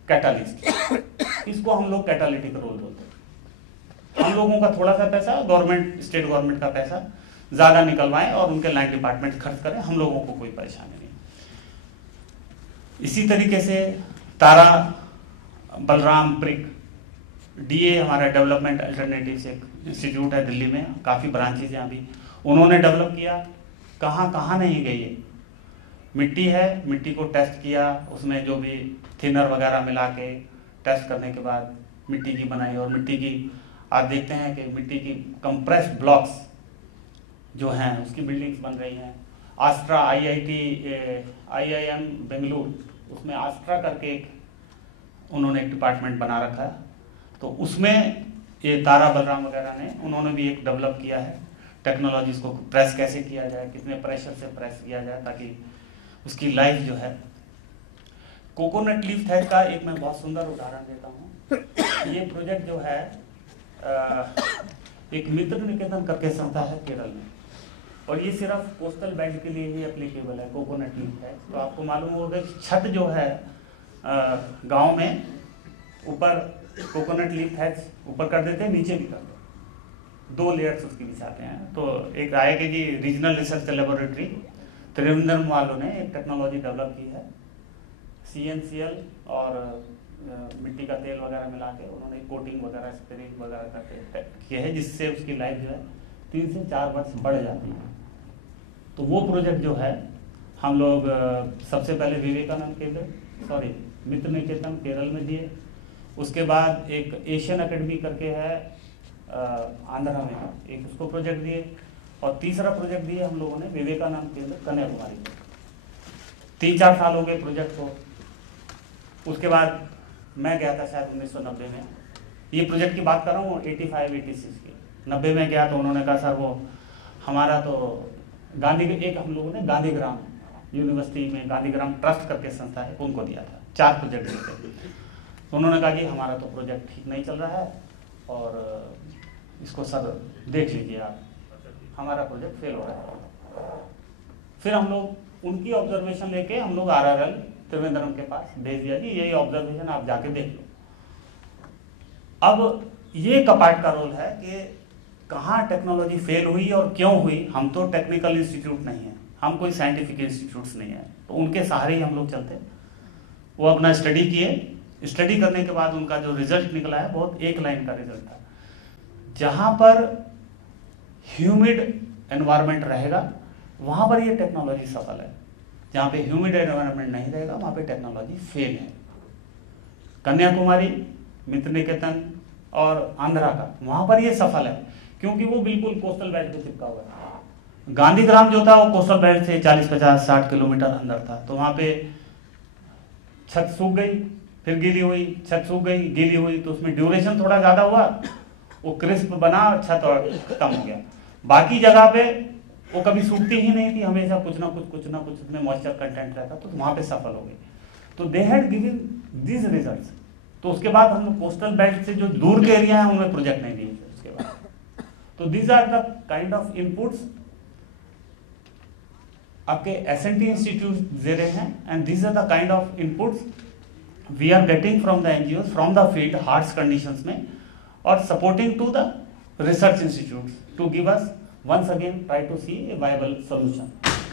catalyst. इसको हम लोग कैटालिटिक रोल बोलते हैं। हम लोगों का थोड़ा सा पैसा गवर्नमेंट, स्टेट गवर्नमेंट का पैसा ज्यादा निकलवाएं और उनके लाइन डिपार्टमेंट खर्च करें, हम लोगों को कोई परेशानी नहीं। इसी तरीके से तारा बलराम ब्रिक DA हमारा डेवलपमेंट अल्टरनेटिव इंस्टीट्यूट है दिल्ली में, काफ़ी ब्रांचेज हैं अभी, उन्होंने डेवलप किया। कहाँ कहाँ नहीं गई है, मिट्टी है, मिट्टी को टेस्ट किया, उसमें जो भी थिनर वगैरह मिला के टेस्ट करने के बाद मिट्टी की बनाई, और मिट्टी की आप देखते हैं कि मिट्टी की कंप्रेस्ड ब्लॉक्स जो हैं उसकी बिल्डिंग्स बन रही हैं। आस्ट्रा IIM बेंगलुरु, उसमें आस्ट्रा करके एक उन्होंने एक डिपार्टमेंट बना रखा है, तो उसमें ये तारा बलराम वगैरह ने उन्होंने भी एक डेवलप किया है टेक्नोलॉजीज को, प्रेस कैसे किया जाए, कितने प्रेशर से प्रेस किया जाए ताकि उसकी लाइफ जो है। कोकोनट लीफ थैच का एक मैं बहुत सुंदर उदाहरण देता हूँ। ये प्रोजेक्ट जो है एक मित्र निकेतन करके संस्था है केरल में, और ये सिर्फ कोस्टल बेल्ट के लिए ही एप्लीकेबल है, कोकोनट लीफ थैच। तो आपको मालूम होगा छत जो है गांव में ऊपर कोकोनट लीफ थैच ऊपर कर देते हैं, नीचे भी कर देते हैं, 2 लेयर्स उसकी बिछाते हैं। तो एक आए कि जी रीजनल रिसर्च लेबोरेटरी त्रिवेंद्रम वालों ने एक टेक्नोलॉजी डेवलप की है, CNCL और मिट्टी का तेल वगैरह मिला के उन्होंने कोटिंग वगैरह स्प्रे वगैरह करके किया है, जिससे उसकी लाइफ जो है 3 से 4 वर्ष बढ़ जाती है। तो वो प्रोजेक्ट जो है हम लोग सबसे पहले विवेकानंद केंद्र मित्र निकेतन केरल में दिए, उसके बाद एक एशियन एकेडमी करके है आंध्रा में, एक उसको प्रोजेक्ट दिए, और तीसरा प्रोजेक्ट दिए हम लोगों ने विवेकानंद केंद्र कन्याकुमारी को। 3-4 साल हो गए प्रोजेक्ट को। उसके बाद मैं गया था शायद 1990 में, ये प्रोजेक्ट की बात कर रहा हूँ 85-86 की। 90 में गया तो उन्होंने कहा सर वो हमारा तो एक हम लोगों ने गांधीग्राम यूनिवर्सिटी में गांधीग्राम ट्रस्ट करके संस्था है, उनको दिया था, 4 प्रोजेक्ट दिए थे। तो उन्होंने कहा कि हमारा तो प्रोजेक्ट ठीक नहीं चल रहा है और इसको सर देख लीजिए आप, हमारा प्रोजेक्ट फेल हो रहा है। फिर हम लोग उनकी ऑब्जर्वेशन लेके हम लोग RRL त्रिवेंद्रम के पास भेज दिया कि यही ऑब्जर्वेशन आप जाके देख लो। अब ये कपाट का रोल है कि कहाँ टेक्नोलॉजी फेल हुई और क्यों हुई। हम तो टेक्निकल इंस्टीट्यूट नहीं है, हम कोई साइंटिफिक इंस्टीट्यूट्स नहीं है, तो उनके सहारे ही हम लोग चलते हैं। वो अपना स्टडी किए, स्टडी करने के बाद उनका जो रिजल्ट निकला है बहुत एक लाइन का रिजल्ट था। जहाँ पर ह्यूमिड एनवायरनमेंट रहेगा वहाँ पर ये टेक्नोलॉजी सफल है, जहाँ पे ह्यूमिड एनवायरनमेंट नहीं रहेगा वहाँ पे टेक्नोलॉजी फेल है। कन्याकुमारी, मित्र निकेतन और आंध्रा का, वहाँ पर ये सफल है क्योंकि वो बिल्कुल कोस्टल बेल्ट पे चिपका हुआ है। गांधीग्राम जो था वो कोस्टल बेल्ट से 40-50-60 किलोमीटर अंदर था, तो वहाँ पे छत सूख गई, फिर गीली हुई, छत सूख गई, गीली हुई, तो उसमें ड्यूरेशन थोड़ा ज़्यादा हुआ, वो क्रिस्प बना, छत और कम हो गया। बाकी जगह पे वो कभी सूखती ही नहीं थी, हमेशा कुछ ना कुछ उसमें मॉइस्चर कंटेंट रहता, तो वहाँ पे सफल हो गई। तो they had given this results. तो उसके बाद हम लोग कोस्टल बेल्ट से जो दूर के एरिया है उनमें प्रोजेक्ट नहीं दिए उसके बाद। तो these are the kind of inputs आपके एसएनटी इंस्टीट्यूट दे रहे हैं, and these are the kind of inputs we are getting from the NGO from the field harsh conditions में, और supporting to the research institute to give us once again try to see a viable solution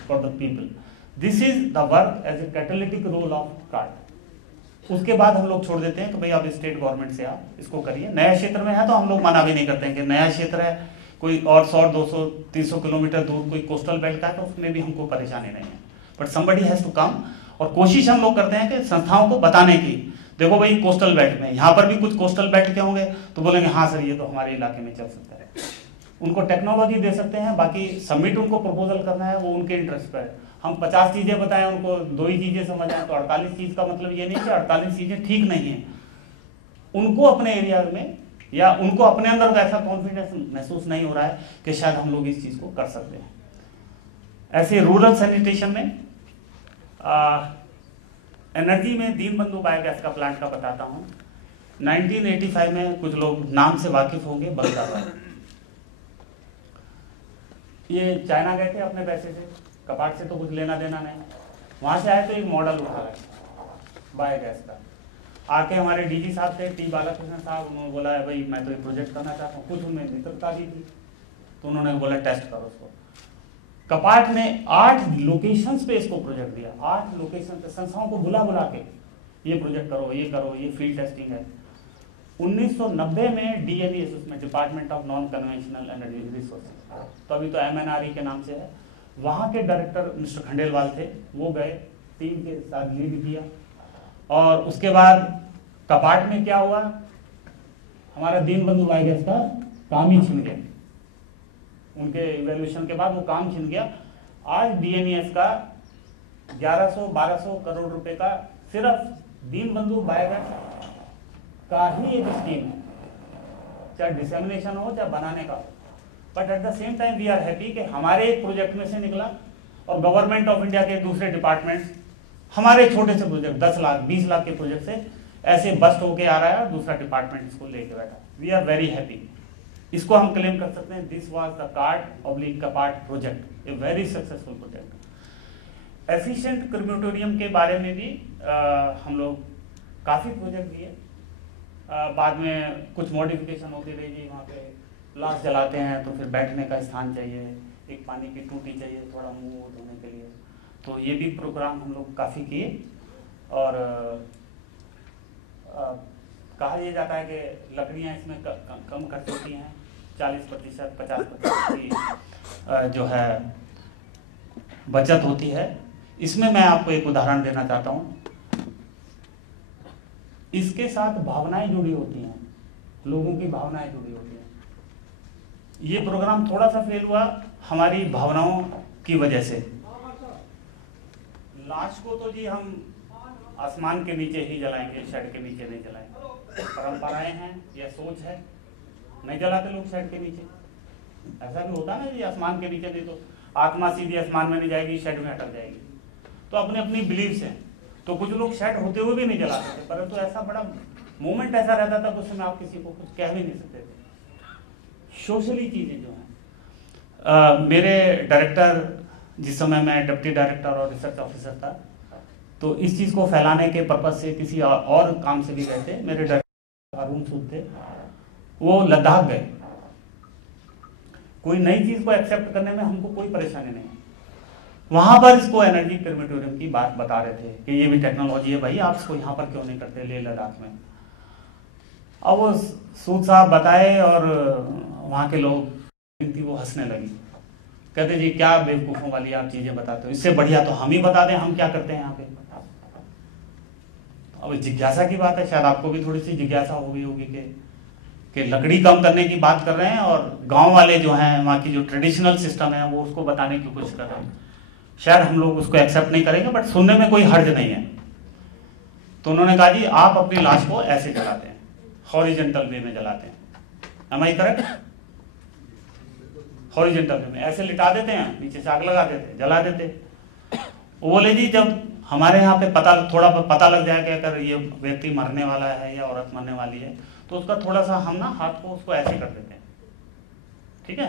for the people. This is the work as a catalytic role of CART. उसके बाद हम लोग छोड़ देते हैं कि भाई आप स्टेट गवर्नमेंट से आप इसको करिए। नया क्षेत्र में है तो हम लोग मना भी नहीं करते हैं कि नया क्षेत्र है, कोई और 100-200-300 किलोमीटर दूर कोई कोस्टल बेल्ट का है, तो उसमें भी हमको परेशानी नहीं है, but somebody has to come. और कोशिश हम लोग करते हैं कि संस्थाओं को बताने की, देखो भाई कोस्टल बेल्ट में यहाँ पर भी कुछ कोस्टल बेल्ट के होंगे, तो बोलेंगे हाँ सर ये तो हमारे इलाके में चल सकता है। उनको टेक्नोलॉजी दे सकते हैं, बाकी सबमिट उनको प्रपोजल करना है, वो उनके इंटरेस्ट पर है। हम 50 चीज़ें बताएं, उनको 2 ही चीज़ें समझ आए, तो 48 चीज़ का मतलब ये नहीं कि 48 चीज़ें ठीक नहीं हैं। उनको अपने एरिया में या उनको अपने अंदर ऐसा कॉन्फिडेंस महसूस नहीं हो रहा है कि शायद हम लोग इस चीज़ को कर सकते हैं। ऐसे रूरल सैनिटेशन में एनर्जी में दीनबंधु बायोगैस का प्लांट का बताता हूँ। 1985 में कुछ लोग नाम से वाकिफ होंगे, बगदाबाद, ये चाइना गए थे अपने पैसे से, कपाट से तो कुछ लेना देना नहीं, वहाँ से आए तो एक मॉडल उठा रहे बायोगैस का। आके हमारे डीजी साहब थे, टी बालाकृष्ण साहब, उन्होंने बोला है भाई मैं तो ये प्रोजेक्ट करना चाहता हूँ, कुछ उनमें मित्रता भी थी, तो उन्होंने बोला टेस्ट करो उसको। कपाट में 8 लोकेशंस पे इसको प्रोजेक्ट दिया, 8 लोकेशन पे संस्थाओं को बुला के ये प्रोजेक्ट करो, ये करो, ये फील्ड टेस्टिंग है। 1990 में DNES, उसमें department of non conventional energy resources, तो अभी तो MNRE के नाम से है, वहाँ के डायरेक्टर मिस्टर खंडेलवाल थे, वो गए, टीम के साथ लीड किया। और उसके बाद कपाट में क्या हुआ, हमारा दीनबंधु बायोगैस का काम ही छिन गया, उनके इवैल्यूएशन के बाद वो काम छिन गया। आज DNES का 1100-1200 करोड़ रुपए का सिर्फ दीनबंधु बायोगैस का ही एक स्कीम है, चाहे डिसेमिनेशन हो चाहे बनाने का हो। But at the same time we are happy कि हमारे एक प्रोजेक्ट में से निकला, और गवर्नमेंट ऑफ इंडिया के दूसरे डिपार्टमेंट्स हमारे छोटे से प्रोजेक्ट 10 लाख 20 लाख के प्रोजेक्ट से ऐसे बस्ट होके आ रहा है, और दूसरा डिपार्टमेंट इसको लेके बैठा। वी आर वेरी हैप्पी, इसको हम क्लेम कर सकते हैं, दिस वाज द CART/कपाट project, a very successful project. Efficient crematorium के बारे में भी हम लोग काफ़ी प्रोजेक्ट दिए। बाद में कुछ मॉडिफिकेशन होती रही जी, वहाँ पे लाश जलाते हैं तो फिर बैठने का स्थान चाहिए, एक पानी की टूटी चाहिए थोड़ा मुंह धोने के लिए, तो ये भी प्रोग्राम हम लोग काफ़ी किए। और कहा यह जाता है कि लकड़ियाँ इसमें कम खर्च होती हैं, 40% 50% की जो है बचत होती है। इसमें मैं आपको एक उदाहरण देना चाहता हूँ। इसके साथ भावनाएं जुड़ी होती हैं, लोगों की भावनाएं जुड़ी होती हैं। ये प्रोग्राम थोड़ा सा फेल हुआ हमारी भावनाओं की वजह से। लाश को तो जी हम आसमान के नीचे ही जलाएंगे, शेड के नीचे नहीं जलाएंगे, परंपराएं हैं या सोच है, नहीं जलाते लोग शेड के नीचे। ऐसा भी होता है ना जी, आसमान के नीचे नहीं तो आत्मा सीधी आसमान में नहीं जाएगी, शेड में अटक जाएगी। तो अपने अपनी बिलीव्स हैं, तो कुछ लोग शेड होते हुए भी नहीं जलाते थे, परंतु ऐसा बड़ा मोमेंट ऐसा रहता था उस समय आप किसी को कुछ कह भी नहीं सकते थे। सोशली चीज़ें जो हैं, मेरे डायरेक्टर, जिस समय मैं डिप्टी डायरेक्टर और रिसर्च ऑफिसर था, तो इस चीज़ को फैलाने के पर्पज से किसी और काम से भी गए थे। मेरे डायरेक्टर अरुण सूद थे, वो लद्दाख गए। कोई नई चीज़ को एक्सेप्ट करने में हमको कोई परेशानी नहीं, वहां पर इसको एनर्जी क्रेमेटोरियम की बात बता रहे थे कि ये भी टेक्नोलॉजी है भाई, आप इसको यहाँ पर क्यों नहीं करते लेह लद्दाख में। अब वो सूद साहब बताए और वहाँ के लोग थी वो हंसने लगी, कहते जी क्या बेवकूफ़ों वाली आप चीज़ें बताते हो, इससे बढ़िया तो हम ही बता दें हम क्या करते हैं यहाँ पे। अब जिज्ञासा की बात है, शायद आपको भी थोड़ी सी जिज्ञासा हो गई होगी कि लकड़ी कम करने की बात कर रहे हैं और गांव वाले जो हैं वहाँ की जो ट्रेडिशनल सिस्टम है वो उसको बताने की कोशिश कर रहे हैं। शायद हम लोग उसको एक्सेप्ट नहीं करेंगे, बट सुनने में कोई हर्ज नहीं है। तो उन्होंने कहा जी आप अपनी लाश को ऐसे जलाते हैं, हॉरिजेंटल वे में जलाते हैं, एम आई करेक्ट? हॉरिजेंटल वे में ऐसे लिटा देते हैं, नीचे से आग लगा देते, जला देते। वो बोले जी जब हमारे यहाँ पे थोड़ा पता लग जाए कि अगर ये व्यक्ति मरने वाला है या औरत मरने वाली है तो उसका थोड़ा सा हम ना हाथ को उसको ऐसे कर देते हैं, ठीक है?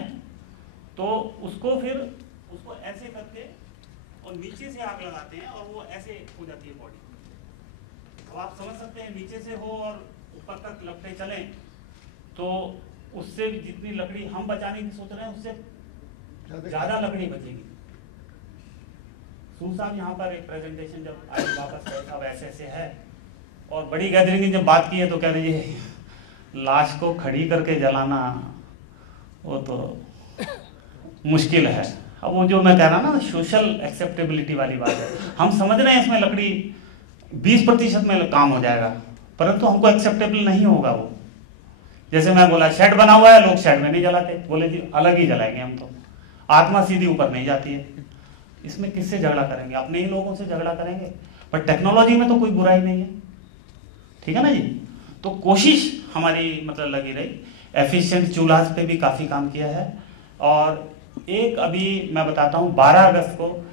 तो उसको फिर उसको ऐसे करके और नीचे से आग लगाते हैं और वो ऐसे हो जाती है बॉडी। अब आप समझ सकते हैं नीचे से हो और ऊपर तक लपटे चले तो उससे जितनी लकड़ी हम बचाने की सोच रहे हैं उससे ज्यादा लकड़ी बचेगी। सूद साहब यहाँ पर एक प्रेजेंटेशन जब आए वापस गए साहब ऐसे ऐसे है और बड़ी गैदरिंग की जब बात की है तो कह रहे ये लाश को खड़ी करके जलाना वो तो मुश्किल है। अब वो जो मैं कह रहा ना सोशल एक्सेप्टेबिलिटी वाली बात है, हम समझ रहे हैं इसमें लकड़ी 20% में काम हो जाएगा, परंतु हमको एक्सेप्टेबल नहीं होगा वो। जैसे मैं बोला शेड बना हुआ है, लोग शेड में नहीं जलाते, बोले जी अलग ही जलाएंगे हम तो, आत्मा सीधी ऊपर नहीं जाती है। इसमें किससे झगड़ा करेंगे? अपने ही लोगों से झगड़ा करेंगे। पर टेक्नोलॉजी में तो कोई बुराई नहीं है, ठीक है ना जी? तो कोशिश हमारी मतलब लगी रही। एफिशिएंट चूल्हा पे भी काफ़ी काम किया है। और एक अभी मैं बताता हूँ 12 अगस्त को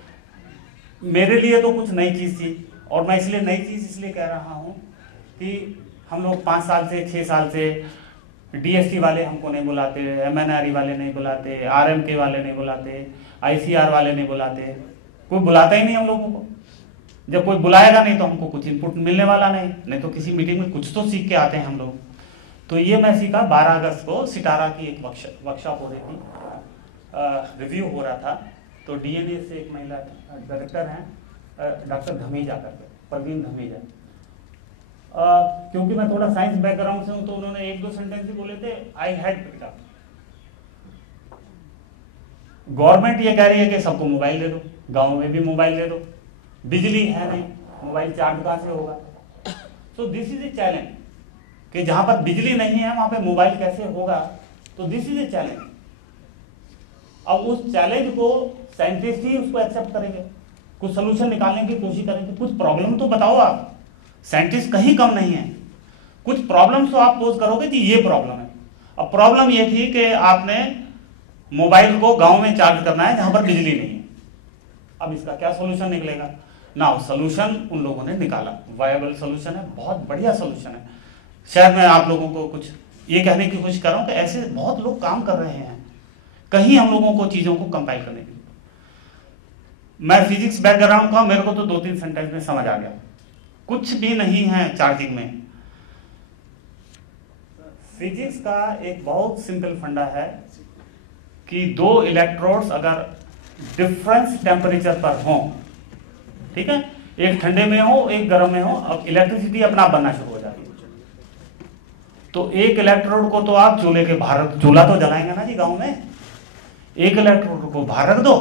मेरे लिए तो कुछ नई चीज़ थी और मैं इसलिए नई चीज़ इसलिए कह रहा हूँ कि हम लोग 5 साल से 6 साल से डीएसटी वाले हमको नहीं बुलाते, एमएनआरई वाले नहीं बुलाते, आरएमके वाले नहीं बुलाते, आईसीआर वाले नहीं बुलाते, कोई बुलाता ही नहीं हम लोगों को। जब कोई बुलाएगा नहीं तो हमको कुछ इनपुट मिलने वाला नहीं तो किसी मीटिंग में कुछ तो सीख के आते हैं हम लोग। तो ये मैं सीखा 12 अगस्त को सितारा की एक वर्कशॉप हो रही थी, रिव्यू हो रहा था। तो डीएनए से एक महिला डायरेक्टर हैं डॉक्टर धमीजा करके, परवीन धमीजा। क्योंकि मैं थोड़ा साइंस बैकग्राउंड से हूं तो उन्होंने 1-2 सेंटेंस ही बोले थे, I had picked up. Government ये कह रही है कि सबको मोबाइल दे दो, गांव में भी मोबाइल दे दो, बिजली है नहीं, मोबाइल चार्ज कहां से होगा? So this is a challenge कि जहां पर बिजली नहीं है वहां पे मोबाइल कैसे होगा? तो दिस इज ए चैलेंज। अब उस चैलेंज को साइंटिस्ट ही उसको एक्सेप्ट करेंगे, कुछ सोल्यूशन निकालने की कोशिश करेंगे। कुछ प्रॉब्लम तो बताओ आप, साइंटिस्ट कहीं कम नहीं है, कुछ प्रॉब्लम्स तो आप पोज करोगे कि ये प्रॉब्लम है। अब प्रॉब्लम ये थी कि आपने मोबाइल को गांव में चार्ज करना है जहां पर बिजली नहीं है। अब इसका क्या सोल्यूशन निकलेगा ना? सोल्यूशन उन लोगों ने निकाला, वायबल सोल्यूशन है, बहुत बढ़िया सोल्यूशन है। शायद मैं आप लोगों को कुछ ये कहने की कोशिश कर रहा हूं कि ऐसे बहुत लोग काम कर रहे हैं कहीं हम लोगों को चीजों को कंपाइल करने के लिए। मैं फिजिक्स बैकग्राउंड का, मेरे को तो 2-3 सेंटेंस में समझ आ गया। कुछ भी नहीं है चार्जिंग में। फिजिक्स का एक बहुत सिंपल फंडा है कि 2 इलेक्ट्रोड्स अगर डिफरेंस टेम्परेचर पर हो, ठीक है, एक ठंडे में हो एक गर्म में हो, अब इलेक्ट्रिसिटी अपना बनना शुरू हो जाती है। तो एक इलेक्ट्रोड को तो आप चूल्हे के बाहर, चूल्हा तो जलाएंगे ना जी गांव में, एक इलेक्ट्रोड को बाहर रख दो,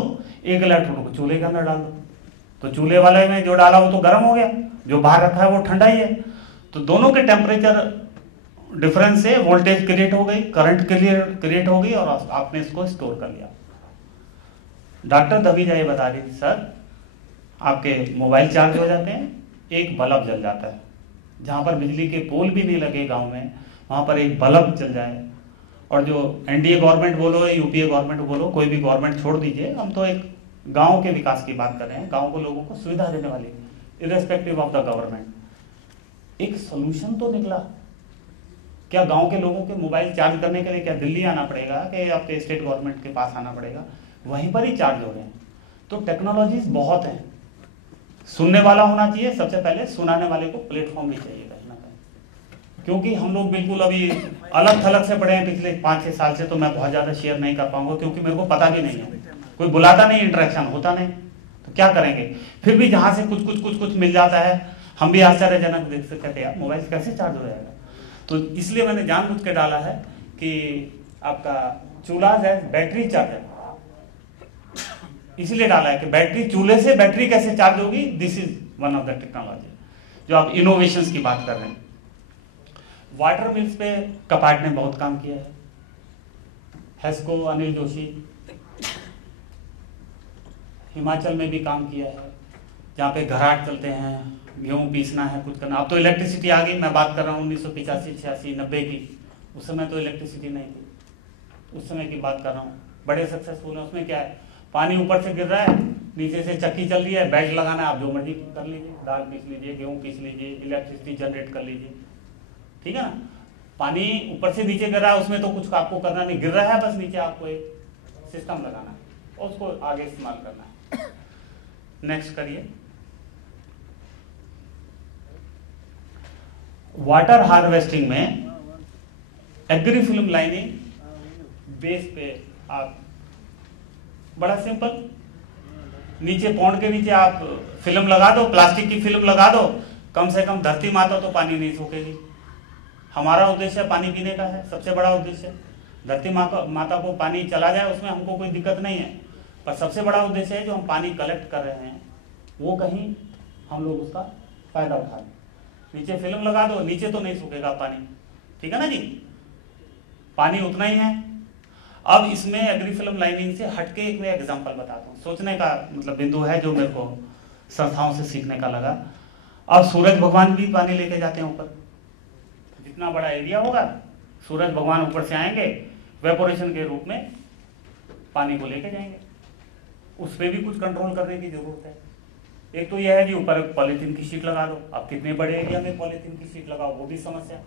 एक इलेक्ट्रोड को चूल्हे के अंदर डाल दो। तो चूल्हे वाले में जो डाला वो तो गर्म हो गया, जो बाहर रखा है वो ठंडा ही है। तो दोनों के टेम्परेचर डिफरेंस से वोल्टेज क्रिएट हो गई, करंट क्रिएट हो गई और आपने इसको स्टोर कर लिया। डॉक्टर धमीजा ये बता रही थी सर आपके मोबाइल चार्ज हो जाते हैं, एक बल्ब जल जाता है, जहां पर बिजली के पोल भी नहीं लगे गांव में वहां पर एक बल्ब जल जाए। और जो एनडीए गवर्नमेंट बोलो, यूपीए गवर्नमेंट बोलो, कोई भी गवर्नमेंट छोड़ दीजिए, हम तो एक गांव के विकास की बात कर रहे हैं, गांव को लोगों को सुविधा देने वाली, इर्रेस्पेक्टिव ऑफ द गवर्नमेंट। एक सोल्यूशन तो निकला। क्या गांव के लोगों के मोबाइल चार्ज करने के लिए क्या दिल्ली आना पड़ेगा कि आपके स्टेट गवर्नमेंट के पास आना पड़ेगा? वहीं पर ही चार्ज हो रहे हैं। तो टेक्नोलॉजीज बहुत हैं। सुनने वाला होना चाहिए, सबसे पहले सुनाने वाले को प्लेटफॉर्म भी चाहिए कहीं ना कहीं। क्योंकि हम लोग बिल्कुल अभी अलग थलग से पढ़े हैं पिछले 5-6 साल से, तो मैं बहुत ज़्यादा शेयर नहीं कर पाऊंगा क्योंकि मेरे को पता भी नहीं है, कोई बुलाता नहीं, इंटरेक्शन होता नहीं। तो क्या करेंगे? फिर भी जहां से कुछ मिल जाता है, हम भी आश्चर्यजनक देख सकते हैं यार मोबाइल कैसे चार्ज हो जाएगा। तो इसलिए मैंने जानबूझ के डाला है कि आपका चूल्हा है बैटरी चार्जर, इसलिए डाला है कि बैटरी, चूल्हे से बैटरी कैसे चार्ज होगी, this is one of the technology जो आप इनोवेशंस की बात कर रहे हैं। वाटर मिल्स पे कपाट ने बहुत काम किया है, हेस्को अनिल जोशी, हिमाचल में भी काम किया है, जहाँ पे घराट चलते हैं, गेहूं पीसना है, कुछ करना। अब तो इलेक्ट्रिसिटी आ गई, मैं बात कर रहा हूँ 1985, 86, 90 की, उस समय तो इलेक्ट्रिसिटी नहीं थी, उस समय की बात कर रहा हूँ। बड़े सक्सेसफुल है। उसमें क्या है, पानी ऊपर से गिर रहा है, नीचे से चक्की चल रही है, बैट लगाना है, आप जो मर्जी कर लीजिए, दाल पीस लीजिए, गेहूं पीस लीजिए, इलेक्ट्रिसिटी जनरेट कर लीजिए, ठीक है ना। पानी ऊपर से नीचे गिर रहा है, उसमें तो कुछ आपको करना नहीं, गिर रहा है बस, नीचे आपको एक सिस्टम लगाना है और उसको आगे इस्तेमाल करना है। नेक्स्ट करिए। वाटर हार्वेस्टिंग में एग्री फिल्म लाइनिंग बेस पे आप, बड़ा सिंपल, नीचे पौंड के नीचे आप फिल्म लगा दो, प्लास्टिक की फिल्म लगा दो, कम से कम धरती माता तो पानी नहीं सूखेगी। हमारा उद्देश्य पानी पीने का है, सबसे बड़ा उद्देश्य। धरती माता को पानी चला जाए उसमें हमको कोई दिक्कत नहीं है, पर सबसे बड़ा उद्देश्य है जो हम पानी कलेक्ट कर रहे हैं वो कहीं हम लोग उसका फायदा उठा लें। नीचे फिल्म लगा दो, नीचे तो नहीं सूखेगा पानी, ठीक है ना जी, पानी उतना ही है। अब इसमें एग्री फिल्म लाइनिंग से हटके एक मैं एग्जांपल बताता हूँ, सोचने का मतलब बिंदु है जो मेरे को संस्थाओं से सीखने का लगा। अब सूरज भगवान भी पानी लेके जाते हैं ऊपर, जितना बड़ा एरिया होगा सूरज भगवान ऊपर से आएंगे, वेपोरेशन के रूप में पानी को लेके जाएंगे। उस पर भी कुछ कंट्रोल करने की जरूरत है। एक तो यह है कि ऊपर पॉलीथीन की शीट लगा दो, अब कितने बड़े एरिया में पॉलीथीन की शीट लगाओ वो भी समस्या।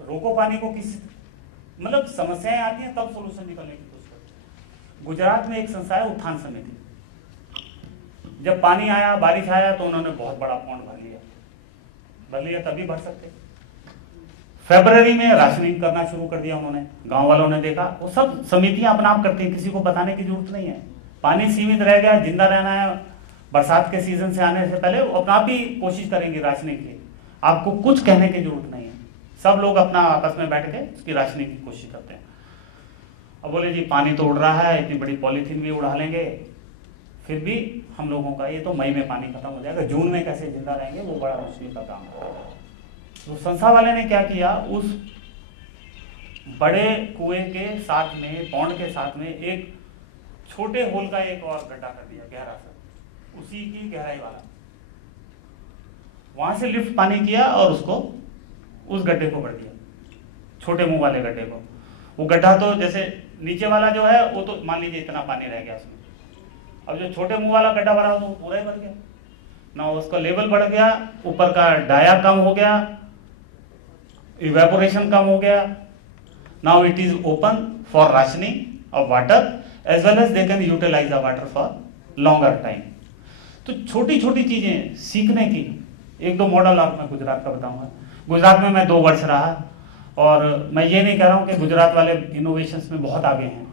रोको पानी को, किस मतलब समस्याएं आती हैं तब सोल्यूशन निकलने की कोशिश करते हैं। गुजरात में एक संस्था है उत्थान समिति, जब पानी आया, बारिश आया तो उन्होंने बहुत बड़ा पौंड भर लिया, तभी भर सकते। फरवरी में राशनिंग करना शुरू कर दिया उन्होंने, गांव वालों ने देखा, वो सब समितियां अपना आप करती हैं, किसी को बताने की जरूरत नहीं है। पानी सीमित रह गया, जिंदा रहना है, बरसात के सीजन से आने से पहले वो अपना आप ही कोशिश करेंगे राशनिंग की, आपको कुछ कहने की जरूरत नहीं है। सब लोग अपना आपस में बैठ के उसकी राशनिंग की कोशिश करते हैं। अब बोले जी पानी तो उड़ रहा है, इतनी बड़ी पॉलीथीन भी उड़ा लेंगे, फिर भी हम लोगों का ये तो मई में पानी खत्म हो जाएगा, जून में कैसे जिंदा रहेंगे, वो बड़ा मुश्किल का काम है। तो संस्था वाले ने क्या किया, उस बड़े कुएं के साथ में, पौंड के साथ में एक छोटे होल का एक और गड्ढा कर दिया, गहरा सा, उसी की गहराई वाला। वहां से लिफ्ट पानी किया और उसको उस गड्ढे को भर दिया, छोटे मुंह वाले गड्ढे को। वो गड्ढा तो जैसे नीचे वाला जो है वो तो मान लीजिए इतना पानी रह गया उसमें, अब जो छोटे मुंह वाला गड्ढा भरा तो वो पूरा ही भर गया ना, उसका लेवल बढ़ गया, ऊपर का डाया कम हो गया, इवेपोरेशन कम हो गया। Now it is open for rationing of water as well as they can utilize the water for longer time. तो छोटी छोटी चीजें सीखने की, एक दो मॉडल आप मैं गुजरात का बताऊंगा। गुजरात में मैं 2 वर्ष रहा, और मैं ये नहीं कह रहा हूँ कि गुजरात वाले इनोवेशंस में बहुत आगे हैं,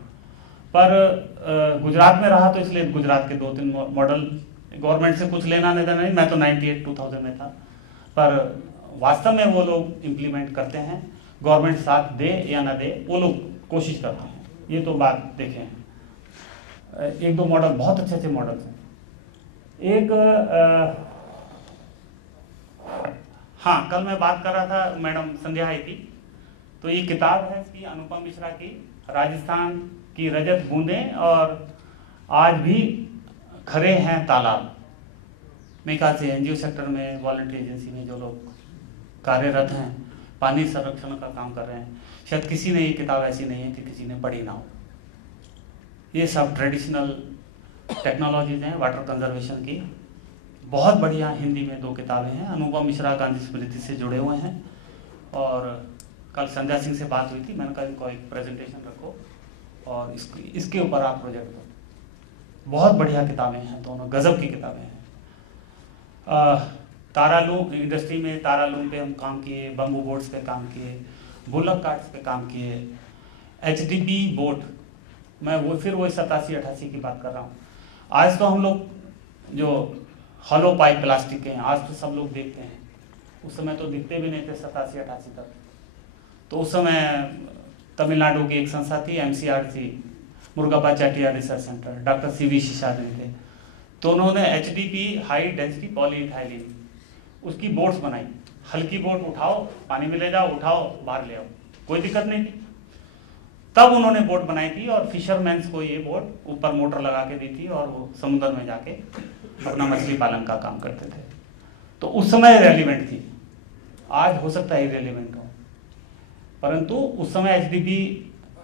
पर गुजरात में रहा तो इसलिए गुजरात के 2-3 मॉडल, गवर्नमेंट से कुछ लेना नहीं देना नहीं, मैं तो 98-2000 में था, पर वास्तव में वो लोग इम्प्लीमेंट करते हैं, गवर्नमेंट साथ दे या ना दे वो लोग कोशिश करते हैं। ये तो बात देखें, 1-2 मॉडल बहुत अच्छे अच्छे मॉडल्स हैं। एक हाँ, कल मैं बात कर रहा था, मैडम संध्या आई थी, तो ये किताब है इसकी, अनुपम मिश्रा की, राजस्थान की रजत बूंदें और आज भी खरे हैं तालाब। मेरे ख्याल से एनजीओ सेक्टर में, वॉलंटरी एजेंसी में जो लोग कार्यरत हैं, पानी संरक्षण का काम कर रहे हैं, शायद किसी ने ये किताब ऐसी नहीं है कि किसी ने पढ़ी ना हो। ये सब ट्रेडिशनल टेक्नोलॉजीज हैं वाटर कंजर्वेशन की, बहुत बढ़िया। हिंदी में 2 किताबें हैं, अनुपम मिश्रा गांधी स्मृति से जुड़े हुए हैं, और कल संध्या सिंह से बात हुई थी, मैंने कहा इनको एक प्रेजेंटेशन रखो और इसके ऊपर आप प्रोजेक्ट दो। बहुत बढ़िया किताबें हैं, दोनों गजब की किताबें हैं। तारालूम इंडस्ट्री में, तारालूम पे हम काम किए, बम्बू बोट्स पे काम किए, बुलक कार्ट्स पे काम किए, HDP बोट, मैं वो फिर वही 87-88 की बात कर रहा हूँ। आज तो हम लोग जो हॉलो पाइप प्लास्टिक के हैं आज तो सब लोग देखते हैं, उस समय तो दिखते भी नहीं थे 87-88 तक। तो उस समय तमिलनाडु की एक संस्था थी MCRC, Murugappa Chettiar research centre, doctor CV Seshadri थे। तो उन्होंने HDP हाई डेंसिटी पॉलीइथाइलिन उसकी बोट्स बनाई। हल्की बोट उठाओ, पानी में ले जाओ, उठाओ बाहर ले आओ, कोई दिक्कत नहीं थी। तब उन्होंने बोट बनाई थी और फिशरमैन्स को ये बोट ऊपर मोटर लगा के दी थी और वो समुद्र में जाके अपना मछली पालन का काम करते थे। तो उस समय रेलिवेंट थी, आज हो सकता है इरेलीवेंट हो, परंतु उस समय HDP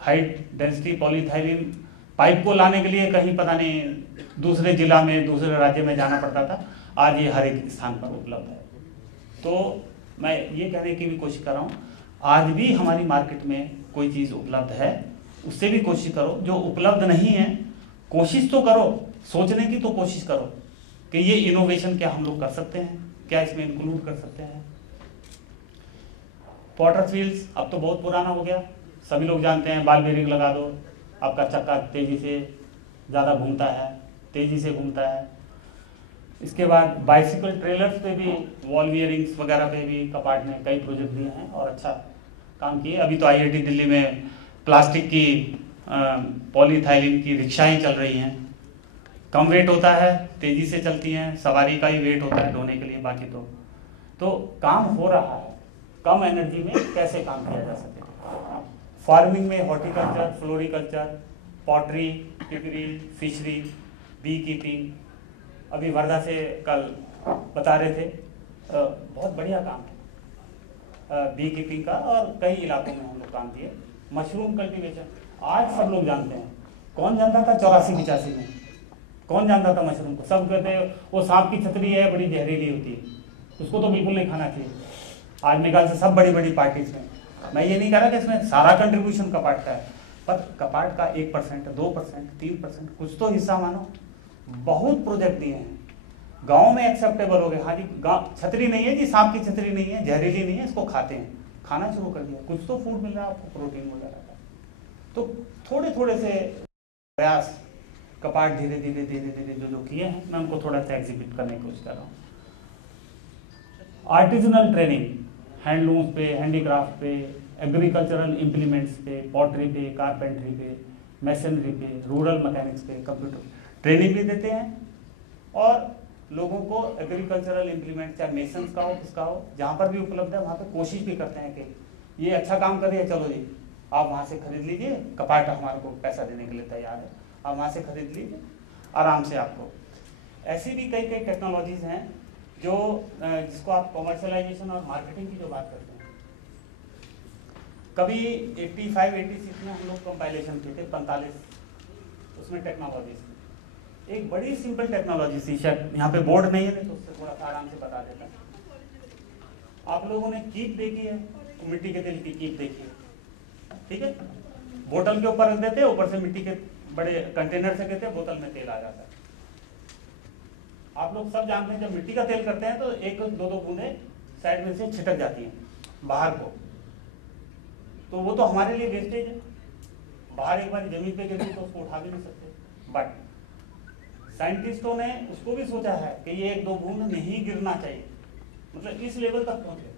high density polyethylene pipe को लाने के लिए कहीं पता नहीं दूसरे जिला में दूसरे राज्य में जाना पड़ता था, आज ये हर एक स्थान पर उपलब्ध है। तो मैं ये कहने की भी कोशिश कर रहा हूँ, आज भी हमारी मार्केट में कोई चीज़ उपलब्ध है, उससे भी कोशिश करो। जो उपलब्ध नहीं है कोशिश तो करो, सोचने की तो कोशिश करो कि ये इनोवेशन क्या हम लोग कर सकते हैं, क्या इसमें इंक्लूड कर सकते हैं। पॉटर्स व्हील्स अब तो बहुत पुराना हो गया, सभी लोग जानते हैं, बाल बेरिंग लगा दो, आपका चक्का तेजी से ज़्यादा घूमता है, तेजी से घूमता है। इसके बाद बाइसिकल ट्रेलर्स पे भी वॉल बियरिंग्स वगैरह पे भी कपाट ने कई प्रोजेक्ट दिए हैं और अच्छा काम किए। अभी तो IIT दिल्ली में प्लास्टिक की पॉलीथाइलिन की रिक्शाएं चल रही हैं, कम वेट होता है, तेजी से चलती हैं, सवारी का ही वेट होता है ढोने के लिए, बाकी तो काम हो रहा है। कम एनर्जी में कैसे काम किया जा सके। फार्मिंग में हॉर्टिकल्चर, फ्लोरिकल्चर, पॉटरी, टिकरी, फिशरी, बी कीपिंग, अभी वर्धा से कल बता रहे थे, बहुत बढ़िया काम है बी कीपिंग का, और कई इलाकों में हम लोग काम किए। मशरूम कल्टीवेशन आज सब लोग जानते हैं, कौन जानता था 84-85 में, कौन जानता था मशरूम को? सब कहते हैं वो सांप की छतरी है, बड़ी जहरीली होती है, उसको तो बिल्कुल नहीं खाना चाहिए। आज मेरे ख्याल से सब बड़ी बड़ी पार्टीज में, मैं ये नहीं कह रहा कि इसमें सारा कंट्रीब्यूशन कपाट का है, पर कपाट का 1%, 2%, 3% कुछ तो हिस्सा मानो। बहुत प्रोजेक्ट दिए हैं, गांव में एक्सेप्टेबल हो गए। हाँ जी, गाँव छतरी नहीं है जी, सांप की छतरी नहीं है, जहरीली नहीं है, इसको खाते हैं, खाना शुरू कर दिया, कुछ तो फूड मिल रहा है आपको, प्रोटीन वगैरह का। तो थोड़े थोड़े से प्रयास कपाट धीरे धीरे धीरे धीरे जो किए हैं, मैं उनको थोड़ा सा एग्जिबिट करने की कोशिश कर रहा हूँ। आर्टिजनल ट्रेनिंग, हैंडलूम्स पे, हैंडीक्राफ्ट पे, एग्रीकल्चरल इम्प्लीमेंट्स पे, पॉटरी पे, कारपेंट्री पे, मैसनरी पे, रूरल मैकेनिक्स पे, कंप्यूटर ट्रेनिंग भी देते हैं। और लोगों को एग्रीकल्चरल इम्प्लीमेंट, चाहे मेसन्स का हो, किसका हो, जहाँ पर भी उपलब्ध है वहाँ पे कोशिश भी करते हैं कि ये अच्छा काम कर रही है, चलो जी आप वहाँ से खरीद लीजिए, कपाट हमारे को पैसा देने के लिए तैयार है, आप वहाँ से खरीद लीजिए आराम से आपको। ऐसी भी कई कई टेक्नोलॉजीज हैं जो जिसको आप कॉमर्शलाइजेशन और मार्केटिंग की जो बात करते हैं। कभी 85-86 में हम लोग कंपाइलेशन किए थे, 45 उसमें टेक्नोलॉजीज, एक बड़ी सिंपल टेक्नोलॉजी थी, शायद यहाँ पे बोर्ड नहीं है तो उससे थोड़ा सा आराम से बता देता। आप लोगों ने कीप देखी है, मिट्टी के तेल की कीप देखी है, ठीक है, बोतल के ऊपर रख देते हैं, ऊपर से मिट्टी के बड़े कंटेनर से कहते हैं, बोतल में तेल आ जाता है। आप लोग सब जानते हैं जब मिट्टी का तेल करते हैं तो 1-2 बूंदे साइड में से छिटक जाती हैं बाहर को, तो वो तो हमारे लिए वेस्टेज है, बाहर एक बार जमीन पे गिरती तो उसको उठा भी नहीं सकते। बट साइंटिस्टों ने उसको भी सोचा है कि ये 1-2 बूंद नहीं गिरना चाहिए, मतलब इस लेवल तक पहुंचे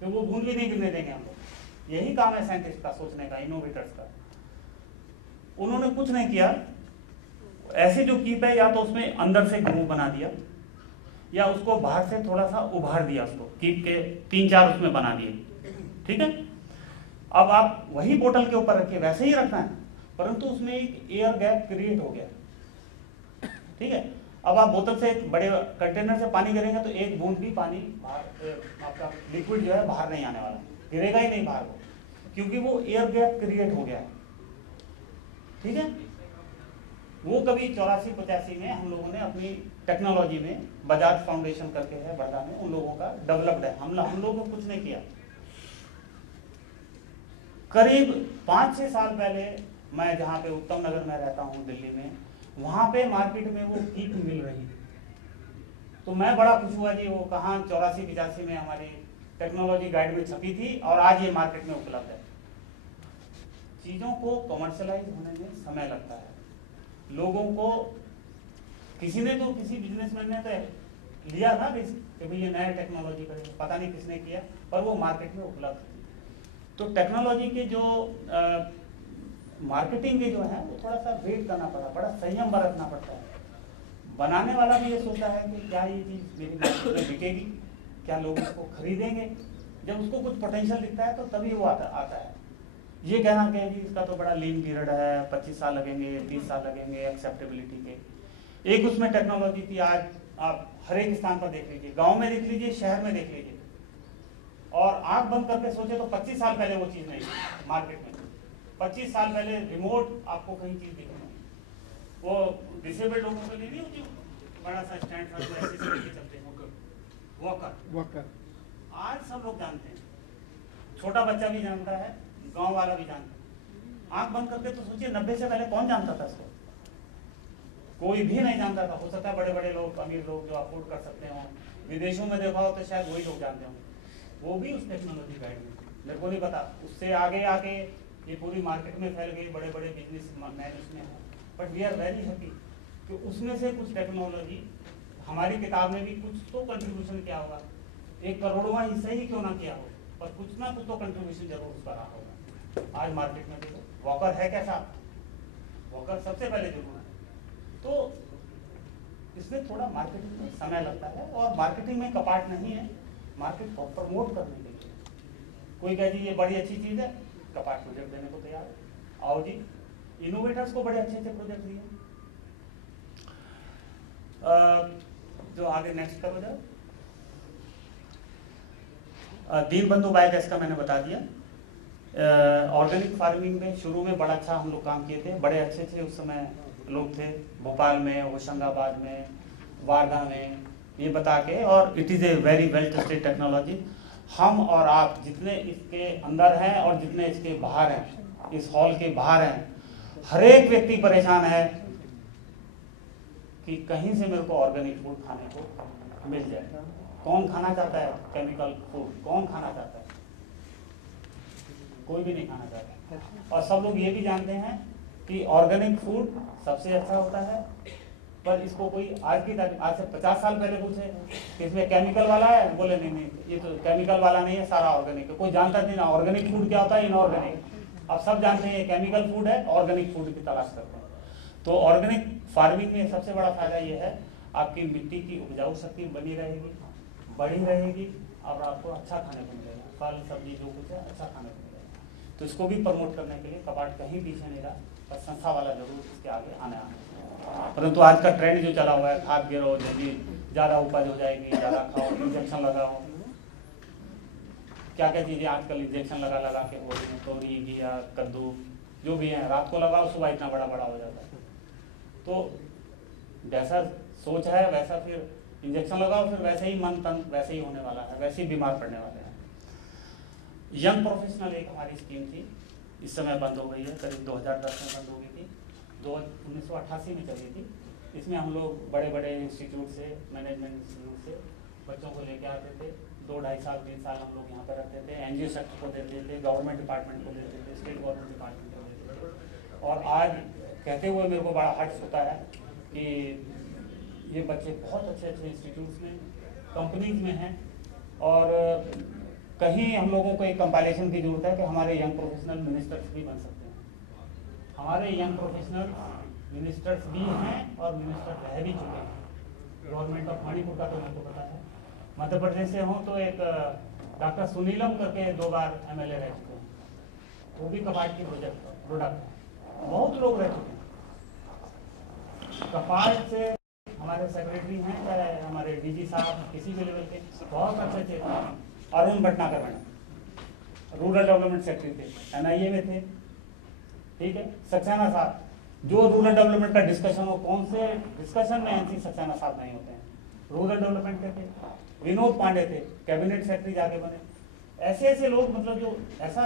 तो वो बूंद भी नहीं गिरने देंगे हम लोग। यही काम है साइंटिस्ट का, सोचने का, इनोवेटर्स का। उन्होंने कुछ नहीं किया, ऐसे जो कीप है या तो उसमें अंदर से ग्रूव बना दिया या उसको बाहर से थोड़ा सा उभार दिया, उसको कीप के 3-4 उसमें बना दिए, ठीक है। अब आप वही बोतल के ऊपर रखिए, वैसे ही रखना है, परंतु उसमें एक एयर गैप क्रिएट हो गया, ठीक है। अब आप बोतल से एक बड़े कंटेनर से पानी गिरेंगे तो एक बूंद भी पानी बाहर, आपका लिक्विड जो है बाहर नहीं आने वाला, गिरेगा ही नहीं बाहर को, क्योंकि वो एयर गैप क्रिएट हो गया है, ठीक है। वो कभी 84-85 में हम लोगों ने अपनी टेक्नोलॉजी में, बजाज फाउंडेशन करके है वर्धा में, उन लोगों का डेवलप्ड है, हम लोगों को कुछ नहीं किया। करीब 5-6 साल पहले मैं जहाँ पे उत्तम नगर में रहता हूँ दिल्ली में, वहाँ पे मार्केट में वो कीप मिल रही थी, तो मैं बड़ा खुश हुआ जी, वो कहाँ 84-85 में हमारी टेक्नोलॉजी गाइड में छपी थी और आज ये मार्केट में उपलब्ध है। चीज़ों को कमर्शलाइज होने में समय लगता है, लोगों को किसी ने तो, किसी बिजनेसमैन ने तो लिया था रिस्क कि भाई ये नया टेक्नोलॉजी करेंगे, पता नहीं किसने किया, पर वो मार्केट में उपलब्ध थी। तो टेक्नोलॉजी के जो मार्केटिंग के जो है वो थोड़ा सा वेट करना पड़ा, बड़ा संयम बरतना पड़ता है। बनाने वाला भी ये सोचता है कि क्या ये चीज़ मेरी मार्केट में बिकेगी, क्या लोग इसको खरीदेंगे। जब उसको कुछ पोटेंशियल दिखता है तो तभी वो आता है। ये कहना कि जी इसका तो बड़ा लीन पीरियड है, 25 साल लगेंगे, 30 साल लगेंगे एक्सेप्टेबिलिटी के। एक उसमें टेक्नोलॉजी थी, आज आप हर एक स्थान पर देख लीजिए, गांव में देख लीजिए, शहर में देख लीजिए, और आंख बंद करके सोचे तो 25 साल पहले वो चीज़ नहीं थी मार्केट में। 25 साल पहले रिमोट आपको कहीं चीज़ दिखेगी, वो डिसेबल्ड लोगों के लिए नहीं होती, बड़ा सा स्टैंड था जो ऐसे चलते हैं, वॉकर। आज सब लोग जानते हैं, छोटा बच्चा भी जानता है, गांव वाला भी जानता है। आंख बंद करके तो सोचिए 90 से पहले कौन जानता था इसको? कोई भी नहीं जानता था। हो सकता है बड़े बड़े लोग, अमीर लोग जो अफोर्ड कर सकते हो, विदेशों में देखा हो तो शायद वही लोग जानते होंगे, वो भी उस टेक्नोलॉजी गाइड में, मेरे को नहीं पता। उससे आगे आके ये पूरी मार्केट में फैल गई, बड़े बड़े बिजनेस मैन उसमें हैं। But we are very happy कि उसमें से कुछ टेक्नोलॉजी हमारी किताब में भी कुछ तो कंट्रीब्यूशन किया होगा, 1 करोड़वां हिस्सा ही क्यों ना किया हो, पर कुछ ना कुछ तो कंट्रीब्यूशन जरूर उसका रहा होगा। आज मार्केट में देखो वॉकर है कैसा, वॉकर सबसे पहले जरूर है। तो इसमें थोड़ा मार्केटिंग में समय लगता है, और मार्केटिंग में कपाट नहीं है, मार्केट को प्रमोट करने के लिए। कोई कहे जी ये बड़ी अच्छी चीज़ है, कपाट प्रोजेक्ट देने को तैयार है, आओ जी। इनोवेटर्स को बड़े अच्छे अच्छे प्रोजेक्ट दिए। जो आगे नेक्स्ट करो जाओ। दीनबंधु बायोगैस का मैंने बता दिया। ऑर्गेनिक फार्मिंग में शुरू में बड़ा अच्छा हम लोग काम किए थे, बड़े अच्छे थे उस समय लोग थे, भोपाल में, होशंगाबाद में, वारधा में, ये बता के। और it is a very well tested technology. हम और आप जितने इसके अंदर हैं और जितने इसके बाहर हैं, इस हॉल के बाहर हैं, हर एक व्यक्ति परेशान है कि कहीं से मेरे को ऑर्गेनिक फूड खाने को मिल जाए। कौन खाना चाहता है केमिकल फूड? कौन खाना चाहता है? कोई भी नहीं खाना चाहता। और सब लोग ये भी जानते हैं कि ऑर्गेनिक फूड सबसे अच्छा होता है, पर इसको कोई आज से 50 साल पहले पूछे कि इसमें केमिकल वाला है, बोले नहीं ये तो केमिकल वाला नहीं है, सारा ऑर्गेनिक है। कोई जानता नहीं ना ऑर्गेनिक फूड क्या होता है, इनऑर्गेनिक। अब सब जानते हैं केमिकल फूड है, ऑर्गेनिक फूड की तलाश करते हैं। तो ऑर्गेनिक फार्मिंग में सबसे बड़ा फायदा ये है, आपकी मिट्टी की उपजाऊ शक्ति बनी रहेगी, बढ़ी रहेगी, और आपको अच्छा खाने को मिलेगा, फल सब्जी जो कुछ है अच्छा खाने को मिलेगा। तो इसको भी प्रमोट करने के लिए कपाट कहीं पीछे नहीं रहा, पर संस्था वाला जरूर इसके आगे आने परंतु आज का ट्रेंड जो चला हुआ है, खाद गिरो, यदि ज़्यादा उपज हो जाएगी, ज़्यादा खाओ, इंजेक्शन लगाओ, क्या क्या चीज़ें आजकल इंजेक्शन लगा लगा के हो रही हैं, तोरी, घिया, कद्दू जो भी है, रात को लगाओ सुबह इतना बड़ा बड़ा हो जाता है। तो जैसा सोच है वैसा फिर इंजेक्शन लगाओ, फिर वैसे ही मन तन वैसे ही होने वाला है, वैसे ही बीमार पड़ने वाले हैं। यंग प्रोफेशनल एक हमारी स्कीम थी, इस समय बंद हो गई है, करीब 2010 में बंद हो गई थी, 1988 में चली थी। इसमें हम लोग बड़े बड़े इंस्टीट्यूट से, मैनेजमेंट इंस्टीट्यूट से बच्चों को लेके आते थे। 2-2.5 साल 3 साल हम लोग यहाँ पर रहते थे, एनजीओ सेक्टर को देते थे, गवर्नमेंट डिपार्टमेंट को देते थे, स्टेट गवर्नमेंट डिपार्टमेंट को देते थे। और आज कहते हुए मेरे को बड़ा हर्ष होता है कि ये बच्चे बहुत अच्छे अच्छे इंस्टीट्यूट्स में, कंपनीज में हैं। और कहीं हम लोगों को एक कंपाइलेशन की जरूरत है कि हमारे यंग प्रोफेशनल मिनिस्टर्स भी बन सकते हैं। हमारे यंग प्रोफेशनल मिनिस्टर्स भी हैं और मिनिस्टर रह भी चुके हैं। गवर्नमेंट ऑफ मणिपुर का तो मेरे को पता है, मध्य प्रदेश से हों तो एक डॉक्टर सुनीलम करके 2 बार MLA रह चुके हैं, वो भी कपाट की प्रोडक्ट है। बहुत लोग रह चुके हैं कपाट से। हमारे सेक्रेटरी हैं, चाहे हमारे DG साहब किसी भी लेवल के, बहुत अच्छे थे। Arun Bhatnagar madam rural development secretary थे, NIA में थे, ठीक है। सक्सेना साहब, जो रूरल डेवलपमेंट का डिस्कशन हो, कौन से डिस्कशन में NC सक्सेना साहब नहीं होते हैं, रूरल डेवलपमेंट के थे। विनोद पांडे थे, कैबिनेट सेक्रेटरी जाके बने। ऐसे ऐसे लोग, मतलब जो ऐसा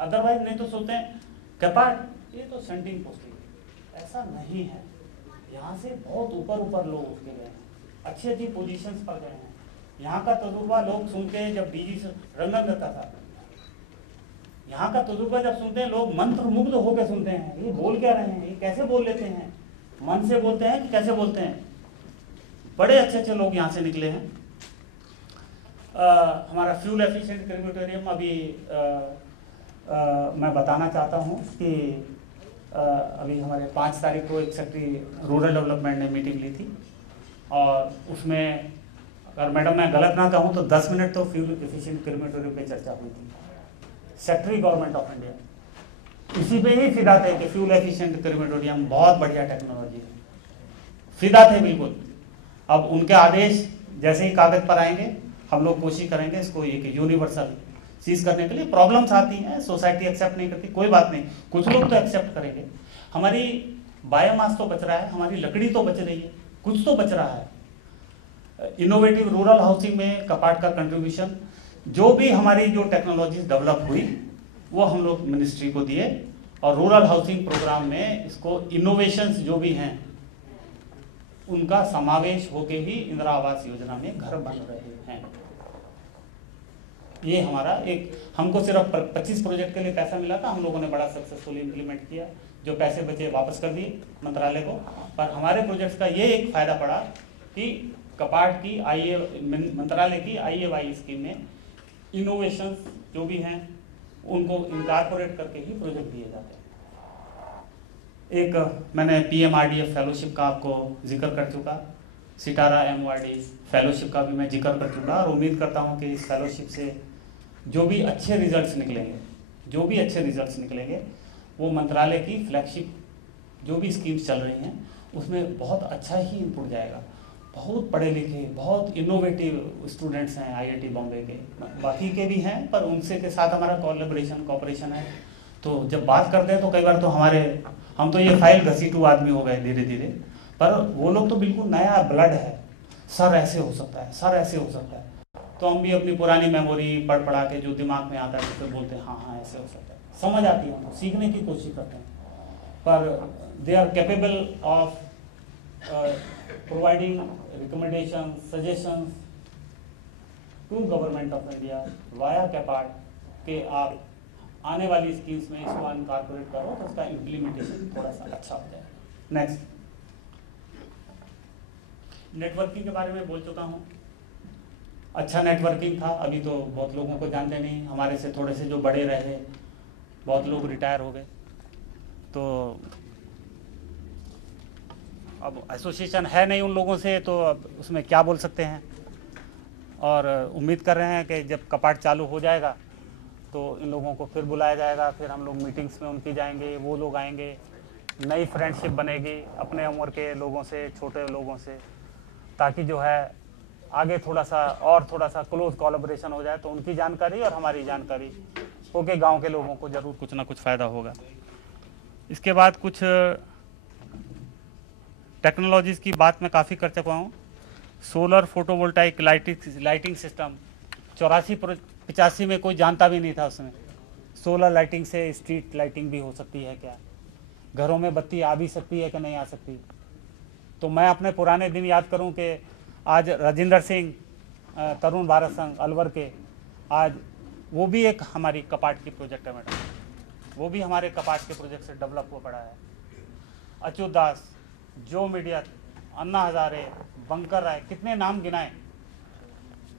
अदरवाइज नहीं तो सोचते हैं कपाट ये तो सेंटिंग पोस्टिंग, ऐसा नहीं है। यहाँ से बहुत ऊपर लोग उठ के गए हैं, अच्छी अच्छी पोजीशंस पर गए हैं। यहाँ का तजुर्बा लोग सुनते हैं, जब DG से रंगन दत्ता था, यहाँ का तजुर्बा जब सुनते हैं लोग मंत्र मुग्ध होकर सुनते हैं, ये बोल क्या रहे हैं, ये कैसे बोल लेते हैं, मन से बोलते हैं कि कैसे बोलते हैं। बड़े अच्छे अच्छे लोग यहाँ से निकले हैं। हमारा फ्यूल एफिशिएंट क्रेमेटोरियम अभी मैं बताना चाहता हूँ कि अभी हमारे 5 तारीख को एक सेक्रेटरी रूरल डेवलपमेंट ने मीटिंग ली थी, और उसमें अगर मैडम मैं गलत ना कहूँ तो 10 मिनट तो फ्यूल एफिशिएंट क्रेमेटोरियम पे चर्चा हुई थी। सेक्रेटरी गवर्नमेंट ऑफ इंडिया इसी पे ही फिदा थे कि फ्यूल एफिशिएंट क्रेमेटोरियम बहुत बढ़िया टेक्नोलॉजी है, फिदा थे बिल्कुल। अब उनके आदेश जैसे ही कागज पर आएंगे हम लोग कोशिश करेंगे इसको एक यूनिवर्सल चीज करने के लिए। प्रॉब्लम्स आती हैं, सोसाइटी एक्सेप्ट नहीं करती, कोई बात नहीं, कुछ लोग तो एक्सेप्ट करेंगे। हमारी बायोमास तो बच रहा है, हमारी लकड़ी तो बच रही है, कुछ तो बच रहा है। इनोवेटिव रूरल हाउसिंग में कपाट का कंट्रीब्यूशन, जो भी हमारी जो टेक्नोलॉजीज डेवलप हुई वो हम लोग मिनिस्ट्री को दिए, और रूरल हाउसिंग प्रोग्राम में इसको इनोवेशंस जो भी हैं उनका समावेश होके ही इंदिरा आवास योजना में घर बन रहे हैं। ये हमारा एक, हमको सिर्फ 25 प्रोजेक्ट के लिए पैसा मिला था, हम लोगों ने बड़ा सक्सेसफुली इम्प्लीमेंट किया। जो पैसे बचे वापस कर दिए मंत्रालय को। पर हमारे प्रोजेक्ट का ये एक फायदा पड़ा कि कपाट की मंत्रालय की IAY स्कीम में इनोवेशंस जो भी हैं उनको इनकॉर्पोरेट करके ही प्रोजेक्ट दिए जाते हैं। एक मैंने PMRDF फेलोशिप का आपको जिक्र कर चुका, सितारा MORD फेलोशिप का भी मैं जिक्र कर चुका, और उम्मीद करता हूँ कि इस फेलोशिप से जो भी अच्छे रिजल्ट्स निकलेंगे वो मंत्रालय की फ्लैगशिप जो भी स्कीम्स चल रही हैं उसमें बहुत अच्छा ही इनपुट जाएगा। बहुत पढ़े लिखे, बहुत इनोवेटिव स्टूडेंट्स हैं IIT बॉम्बे के, बाकी के भी हैं, पर उनसे के साथ हमारा कोऑपरेशन है। तो जब बात करते हैं तो कई बार तो हम तो ये फाइल घसीटू आदमी हो गए धीरे धीरे, पर वो लोग तो बिल्कुल नया ब्लड है। सर ऐसे हो सकता है, सर ऐसे हो सकता है, तो हम भी अपनी पुरानी मेमोरी पढ़ा के जो दिमाग में आता है तो बोलते हैं हाँ ऐसे हो सकता है, समझ आती है, हम सीखने की कोशिश करते हैं। पर they are capable of providing recommendation suggestions to government of India via CAPART के आप आने वाली स्कीम्स में इसको इनकॉर्पोरेट करो तो उसका इम्प्लीमेंटेशन थोड़ा सा अच्छा हो जाए। नेक्स्ट, नेटवर्किंग के बारे में बोल चुका हूँ। अच्छा नेटवर्किंग था, अभी तो बहुत लोगों को जानते नहीं, हमारे से थोड़े से जो बड़े रहे बहुत लोग रिटायर हो गए, तो अब एसोसिएशन है नहीं उन लोगों से, तो अब उसमें क्या बोल सकते हैं। और उम्मीद कर रहे हैं कि जब कपाट चालू हो जाएगा तो इन लोगों को फिर बुलाया जाएगा, फिर हम लोग मीटिंग्स में उनकी जाएंगे, वो लोग आएंगे, नई फ्रेंडशिप बनेगी अपने उम्र के लोगों से, छोटे लोगों से, ताकि जो है आगे थोड़ा सा क्लोज कोलैबोरेशन हो जाए, तो उनकी जानकारी और हमारी जानकारी होके गांव के लोगों को जरूर कुछ ना कुछ फ़ायदा होगा। इसके बाद कुछ टेक्नोलॉजीज़ की बात मैं काफ़ी कर चुका हूँ। सोलर फोटोवोल्टाइक लाइटिंग सिस्टम 84-85 में कोई जानता भी नहीं था उसमें। सोलर लाइटिंग से स्ट्रीट लाइटिंग भी हो सकती है क्या, घरों में बत्ती आ भी सकती है कि नहीं आ सकती। तो मैं अपने पुराने दिन याद करूं कि आज राजेंद्र सिंह तरुण भारत संघ अलवर के, आज वो भी एक हमारी कपाट की प्रोजेक्ट है मैडम, वो भी हमारे कपाट के प्रोजेक्ट से डेवलप हुआ पड़ा है। अच्युत दास, जो मीडिया, अन्ना हजारे, बंकर राय, कितने नाम गिनाए,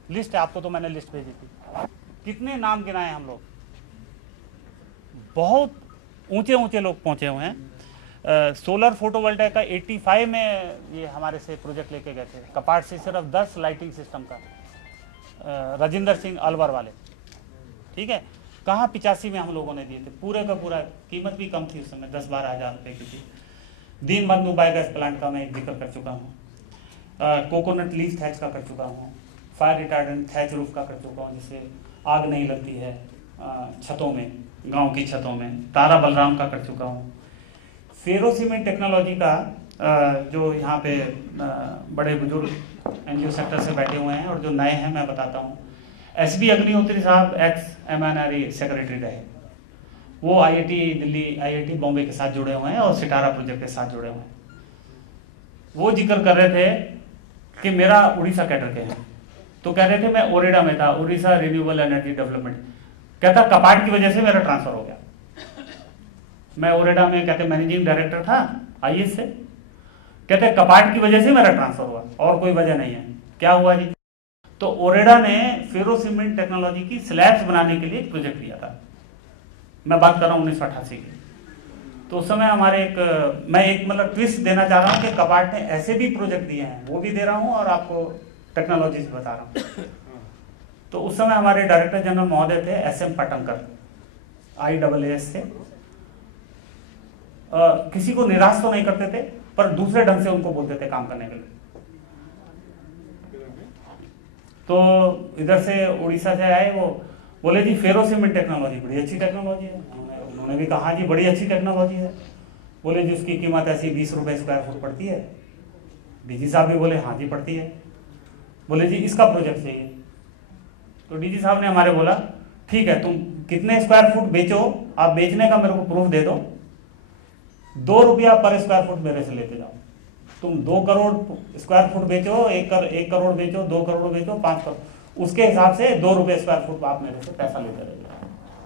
लिस्ट है आपको तो मैंने लिस्ट भेजी थी, कितने नाम गिनाए हम लोग, बहुत ऊंचे ऊंचे लोग पहुंचे हुए हैं। सोलर फोटोवोल्टाइक का 85 में ये हमारे से प्रोजेक्ट लेके गए थे, कपाट से सिर्फ 10 लाइटिंग सिस्टम का, राजेंद्र सिंह अलवर वाले, ठीक है। कहाँ 85 में हम लोगों ने दिए थे, पूरे का पूरा, कीमत भी कम थी उस समय, 10-12 हज़ार रुपये की थी। दीनबंधु बायोगैस प्लांट का मैं जिक्र कर चुका हूँ, कोकोनट लीफ थैच का कर चुका हूँ, फायर रिटार्डेंट थैच रूफ का कर चुका हूँ जिससे आग नहीं लगती है छतों में, गांव की छतों में, तारा बलराम का कर चुका हूँ। फेरो सीमेंट टेक्नोलॉजी का जो यहाँ पे बड़े बुजुर्ग NGO सेक्टर से बैठे हुए हैं और जो नए हैं मैं बताता हूँ। SB अग्निहोत्री साहब ex-MNRE सेक्रेटरी रहे, वो IIT दिल्ली, IIT बॉम्बे के साथ जुड़े हुए हैं और सितारा प्रोजेक्ट के साथ जुड़े हुए हैं। वो जिक्र कर रहे थे कि मेरा उड़ीसा कैडर के हैं, तो कह रहे थे मैं ओरेडा में था, उड़ीसा रिन्यूएबल एनर्जी डेवलपमेंट, कहता कपाट की वजह से मेरा ट्रांसफर हो गया। मैं ओरेडा में कहते मैनेजिंग डायरेक्टर था IS से, कहते हैं कपाट की वजह से मेरा ट्रांसफर हुआ, और कोई वजह नहीं है। क्या हुआ जी? तो ओरेडा ने फेरो सीमेंट टेक्नोलॉजी की स्लैब्स बनाने के लिए एक प्रोजेक्ट लिया था। मैं बात कर रहा हूँ 1988 की। तो उस समय हमारे मैं एक मतलब ट्विस्ट देना चाह रहा हूँ कि कपाट ने ऐसे भी प्रोजेक्ट दिए हैं, वो भी दे रहा हूँ और आपको टेक्नोलॉजी से बता रहा हूँ। तो उस समय हमारे डायरेक्टर जनरल महोदय थे SM पटंकर, IAAS थे। किसी को निराश तो नहीं करते थे, पर दूसरे ढंग से उनको बोलते थे काम करने के लिए। तो इधर से उड़ीसा से आए, वो बोले जी फेरो सीमेंट टेक्नोलॉजी बड़ी अच्छी टेक्नोलॉजी है। उन्होंने भी कहा जी बड़ी अच्छी टेक्नोलॉजी है। बोले जी उसकी कीमत ऐसी 20 रुपए स्क्वायर फुट पड़ती है। डीजी साहब भी बोले हाँ जी पड़ती है। बोले जी इसका प्रोजेक्ट चाहिए। तो डीजी साहब ने हमारे बोला ठीक है, तुम कितने स्क्वायर फुट बेचो, आप बेचने का मेरे को प्रूफ दे दो, 2 रुपया पर स्क्वायर फुट मेरे से लेते जाओ। तुम 2 करोड़ स्क्वायर फुट बेचो, 1 करोड़ बेचो, 2 करोड़ बेचो, 5 करोड़, उसके हिसाब से 2 रुपये स्क्वायर फुट आप मेरे से पैसा लेते रहे,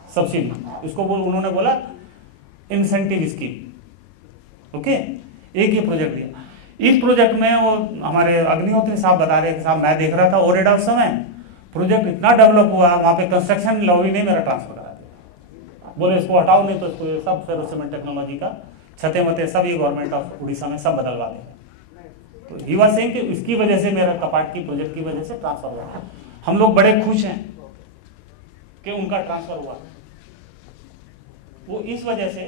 सब्सिडी। इसको उन्होंने बोला इंसेंटिव स्कीम। ओके, एक ये प्रोजेक्ट दिया। इस प्रोजेक्ट में वो हमारे अग्निहोत्री साहब बता रहे थे, साहब मैं देख रहा था ओरेडा उस समय, प्रोजेक्ट इतना डेवलप हुआ, वहां पे कंस्ट्रक्शन लॉबी ने मेरा ट्रांसफर करा दिया। बोले इसको हटाओ, नहीं तो इसको सब फेरो सीमेंट टेक्नोलॉजी का छते मते सब ये गवर्नमेंट ऑफ उड़ीसा में सब बदलवा देंगे। तो ही वाज सेइंग कि इसकी वजह से मेरा कपाट की प्रोजेक्ट की वजह से ट्रांसफर हुआ। हम लोग बड़े खुश हैं कि उनका ट्रांसफर हुआ। वो इस वजह से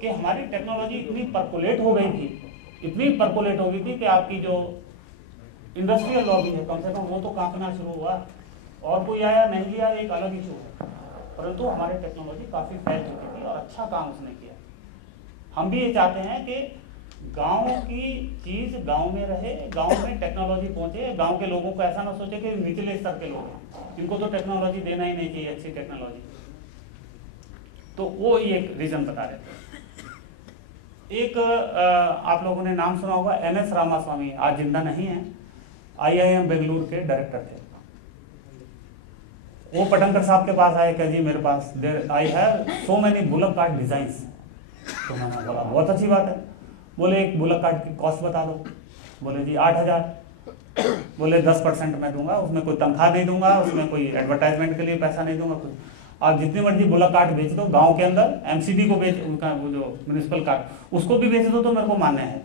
कि हमारी टेक्नोलॉजी इतनी परकोलेट हो गई थी, इतनी परकोलेट हो गई थी कि आपकी जो इंडस्ट्रियल लॉबी है कम से कम वो तो कांपना शुरू हुआ। और कोई आया नहीं लिया एक अलग इशू है, परंतु हमारी टेक्नोलॉजी काफी फैल चुकी थी और अच्छा काम उसने किया। हम भी ये चाहते हैं कि गांव की चीज गांव में रहे, गांव में टेक्नोलॉजी पहुंचे, गांव के लोगों को ऐसा ना सोचे कि निचले स्तर के लोग हैं, इनको तो टेक्नोलॉजी देना ही नहीं चाहिए, अच्छी टेक्नोलॉजी। तो वो ये एक रीजन बता रहे थे। एक आप लोगों ने नाम सुना होगा NS रामास्वामी, आज जिंदा नहीं है, IIM बेंगलुरु के डायरेक्टर थे। वो पटंकर साहब के पास आए, कह जी मेरे पास I have so many bullock cart designs. तो मैंने बोला बहुत अच्छी बात है। बोले एक बुलक कार्ट की कॉस्ट बता दो। बोले जी 8,000। बोले 10% मैं दूंगा, उसमें कोई तनख्वाह नहीं दूंगा, उसमें कोई एडवर्टाइजमेंट के लिए पैसा नहीं दूंगा, कुछ आप जितनी मर्जी बुलक कार्ट बेच दो गांव के अंदर, MCD को बेच, उनका वो जो म्यूनिसिपल कार्ड उसको भी बेच दो तो मेरे को मान्य है।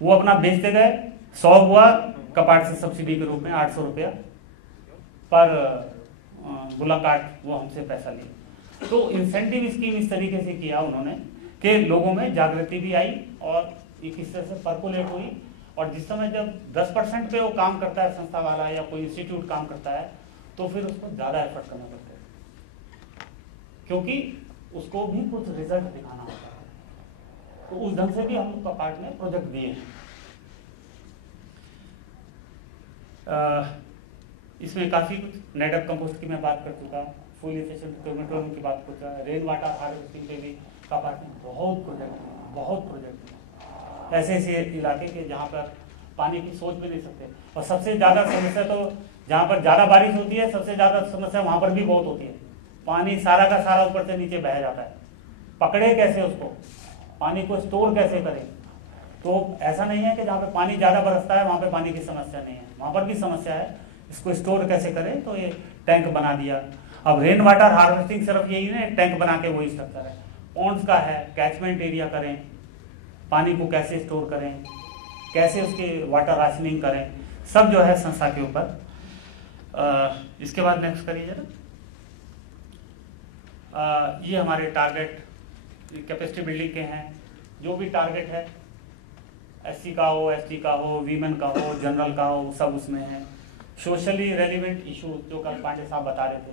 वो अपना बेचते गए, 100 हुआ, कपाट से सब्सिडी के रूप में 800 रुपया पर बुलक कार्ट वो हमसे पैसा लिए। तो इंसेंटिव स्कीम इस तरीके से किया उन्होंने कि लोगों में जागृति भी आई और एक इस तरह से परकोलेट हुई। और जिस समय जब 10% पे वो काम करता है संस्था वाला या कोई इंस्टीट्यूट काम करता है, तो फिर उसको ज्यादा एफर्ट करना पड़ता है, क्योंकि उसको भी कुछ रिजल्ट दिखाना होता है। तो उस ढंग से भी हम कपाट में प्रोजेक्ट दिए हैं। इसमें काफी कुछ नेटअप कंपोस्ट की मैं बात कर चुका, फुल एफिशिएंट टोमेटो की बात कर चुका, रेन वाटर हार्वेस्टिंग पे भी कपाट में बहुत प्रोजेक्ट ऐसे ऐसे इलाके के जहाँ पर पानी की सोच भी नहीं सकते। और सबसे ज्यादा समस्या तो जहाँ पर ज्यादा बारिश होती है, सबसे ज्यादा समस्या वहां पर भी बहुत होती है। पानी सारा का सारा ऊपर से नीचे बह जाता है, पकड़े कैसे उसको, पानी को स्टोर कैसे करें। तो ऐसा नहीं है कि जहाँ पे पानी ज्यादा बरसता है वहां पे पानी की समस्या नहीं है, वहां पर भी समस्या है, इसको स्टोर कैसे करें। तो ये टैंक बना दिया। अब रेन वाटर हार्वेस्टिंग सिर्फ यही नहीं, टैंक बना के वही स्ट्रक्चर है। पॉन्ड्स का है, कैचमेंट एरिया करें, पानी को कैसे स्टोर करें, कैसे उसके वाटर राशनिंग करें, सब जो है संस्था के ऊपर। इसके बाद नेक्स्ट करिए जरा। ये हमारे टारगेट कैपेसिटी बिल्डिंग के हैं। जो भी टारगेट है, SC का हो, ST का हो, वीमेन का हो, जनरल का हो, सब उसमें है। सोशली रेलिवेंट इशू जो कल पांडे साहब बता रहे थे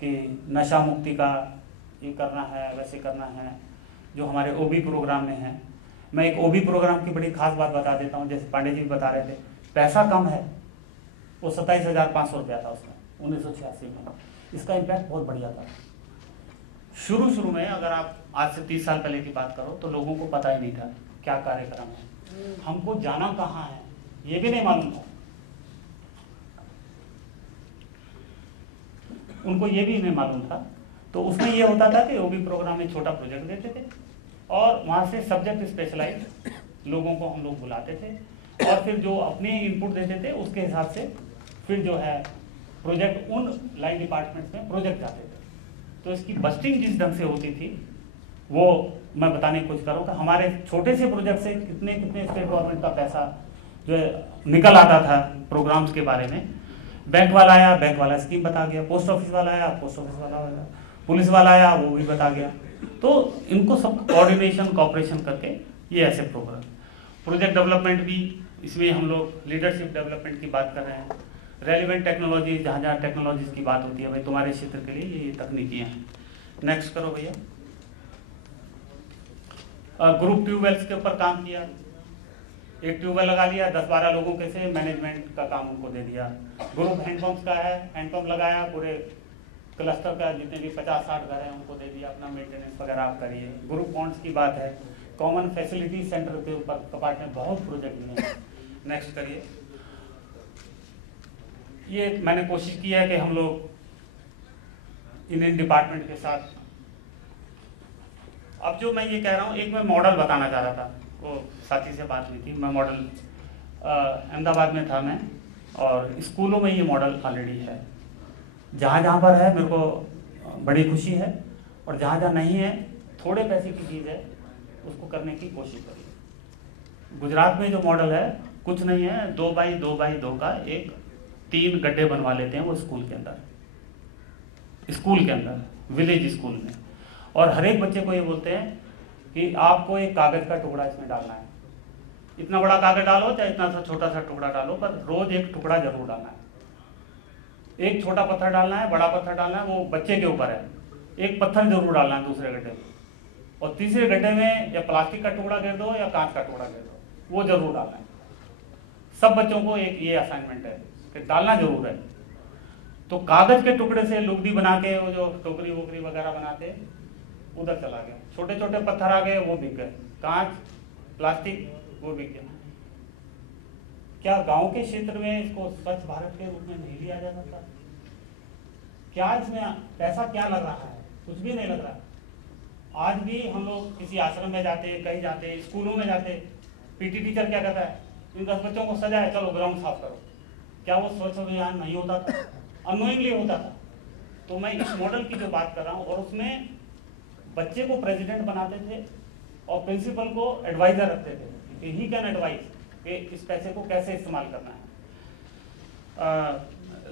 कि नशा मुक्ति का ये करना है, वैसे करना है, जो हमारे OB प्रोग्राम में है। मैं एक OB प्रोग्राम की बड़ी खास बात बता देता हूँ। जैसे पांडे जी भी बता रहे थे, पैसा कम है, वो 27,500 रुपया था उसमें 1986 में। इसका इम्पैक्ट बहुत बढ़िया था। शुरू में अगर आप आज से 30 साल पहले की बात करो तो लोगों को पता ही नहीं था क्या कार्यक्रम है, हमको जाना कहाँ है ये भी नहीं मालूम था, उनको ये भी नहीं मालूम था। तो उसमें ये होता था कि OB प्रोग्राम में छोटा प्रोजेक्ट देते थे और वहां से सब्जेक्ट स्पेशलाइज लोगों को हम लोग बुलाते थे और फिर जो अपने इनपुट देते थे उसके हिसाब से फिर जो है प्रोजेक्ट उन लाइन डिपार्टमेंट्स में प्रोजेक्ट जाते थे। तो इसकी बस्टिंग जिस ढंग से होती थी वो मैं बताने की कोशिश करूँ कि हमारे छोटे से प्रोजेक्ट से कितने कितने स्टेट गवर्नमेंट का पैसा जो है निकल आता था प्रोग्राम्स के बारे में। बैंक वाला आया, बैंक वाला स्कीम बता गया, पोस्ट ऑफिस वाला आया, पोस्ट ऑफिस वाला आया, पुलिस वाला आया, वो भी बता गया। तो इनको सब कोऑर्डिनेशन कोऑपरेशन करके ये ऐसे प्रोग्राम प्रोजेक्ट डेवलपमेंट भी, इसमें हम लोग लीडरशिप डेवलपमेंट की बात कर रहे हैं। रेलिवेंट टेक्नोलॉजी, जहाँ जहाँ टेक्नोलॉजीज की बात होती है, भाई तुम्हारे क्षेत्र के लिए ये तकनीकियाँ हैं। नेक्स्ट करो भैया। ग्रुप ट्यूबवेल्स के ऊपर काम किया। एक ट्यूबवेल लगा लिया, 10-12 लोगों के से मैनेजमेंट का काम उनको दे दिया। ग्रुप हैंडपम्प्स का है, हैंडपम्प लगाया, पूरे क्लस्टर का जितने भी 50-60 घर हैं उनको दे दिया, अपना मेंटेनेंस वगैरह आप करिए। ग्रुप बॉन्ड्स की बात है, कॉमन फैसिलिटी सेंटर के ऊपर कपाट में बहुत प्रोजेक्ट दिए हैं। नेक्स्ट करिए। ये मैंने कोशिश की है कि हम लोग इन डिपार्टमेंट के साथ, अब जो मैं ये कह रहा हूँ, एक मैं मॉडल बताना चाह रहा था, वो साथी से बात हुई थी। मैं मॉडल अहमदाबाद में था मैं, और स्कूलों में ये मॉडल ऑलरेडी है। जहाँ जहाँ पर है मेरे को बड़ी खुशी है, और जहाँ जहाँ नहीं है, थोड़े पैसे की चीज़ है, उसको करने की कोशिश करिए। गुजरात में जो मॉडल है कुछ नहीं है, 2x2x2 का एक 3 गड्ढे बनवा लेते हैं वो स्कूल के अंदर, विलेज स्कूल में, और हर एक बच्चे को ये बोलते हैं कि आपको एक कागज का टुकड़ा इसमें डालना है। इतना बड़ा कागज डालो चाहे इतना सा छोटा सा टुकड़ा डालो, पर रोज एक टुकड़ा जरूर डालना है। एक छोटा पत्थर डालना है, बड़ा पत्थर डालना है, वो बच्चे के ऊपर है। एक पत्थर जरूर डालना है दूसरे गड्ढे में, और तीसरे गड्ढे में या प्लास्टिक का टुकड़ा गिर दो या कांच का टुकड़ा गिर दो, वो जरूर डालना है। सब बच्चों को एक ये असाइनमेंट है कि डालना जरूर है। तो कागज के टुकड़े से लुगदी बना के वो जो टोकरी वोकरी वगैरह बनाते उधर चला गया। छोटे छोटे पत्थर आ गए, वो बिक गए। कांच, प्लास्टिक, वो बिक गया। क्या गांव के क्षेत्र में इसको स्वच्छ भारत के रूप में नहीं लिया जा सकता? क्या इसमें पैसा क्या लग रहा है? कुछ भी नहीं लग रहा। आज भी हम लोग किसी आश्रम में जाते, कहीं जाते, स्कूलों में जाते, पीटी टीचर क्या कहता है, इन 10 बच्चों को सजाए, चलो ग्राउंड साफ करो। क्या वो स्वच्छ अभियान नहीं होता था? अनोइंगली होता था। तो मैं इस मॉडल की जो बात कर रहा हूँ, और उसमें बच्चे को प्रेसिडेंट बनाते थे और प्रिंसिपल को एडवाइजर रखते थे कि ही कैन एडवाइज कि इस पैसे को कैसे इस्तेमाल करना है।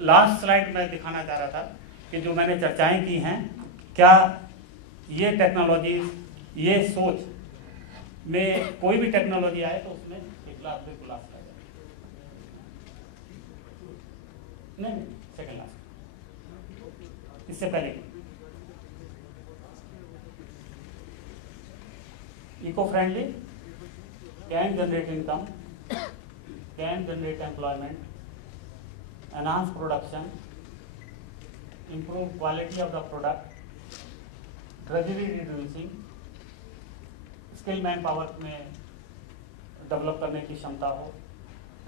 लास्ट स्लाइड में दिखाना चाह रहा था कि जो मैंने चर्चाएं की हैं, क्या ये टेक्नोलॉजी, ये सोच में कोई भी टेक्नोलॉजी आए तो उसमें एक लाख बिल्कुल लास्ट कर जाए। नहीं, सेकेंड लास्ट, इससे पहले eco friendly, can generate income, can generate employment, enhance production, improve quality of the product, drudgery reducing, skill manpower में डेवलप करने की क्षमता हो,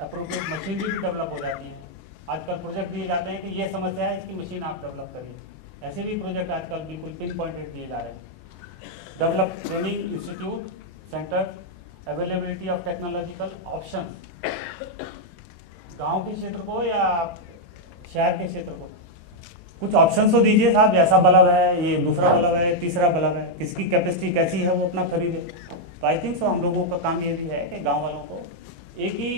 अप्रोप्रिएट मशीनरी भी डेवलप हो जाती है। आजकल प्रोजेक्ट दिए जाते हैं कि ये समस्या है, इसकी मशीन आप डेवलप करिए। ऐसे भी प्रोजेक्ट आजकल बिल्कुल पिन पॉइंटेड दिए जा रहे हैं। Develop training institute centre, availability of technological option, गांव के क्षेत्र को या शहर के क्षेत्र को कुछ ऑप्शन तो दीजिए साहब, ऐसा बल्ब है, ये दूसरा बल्ब है, तीसरा बल्ब है, किसकी कैपेसिटी कैसी है वो अपना खरीदे। तो आई थिंक सो हम लोगों का काम ये भी है कि गांव वालों को एक ही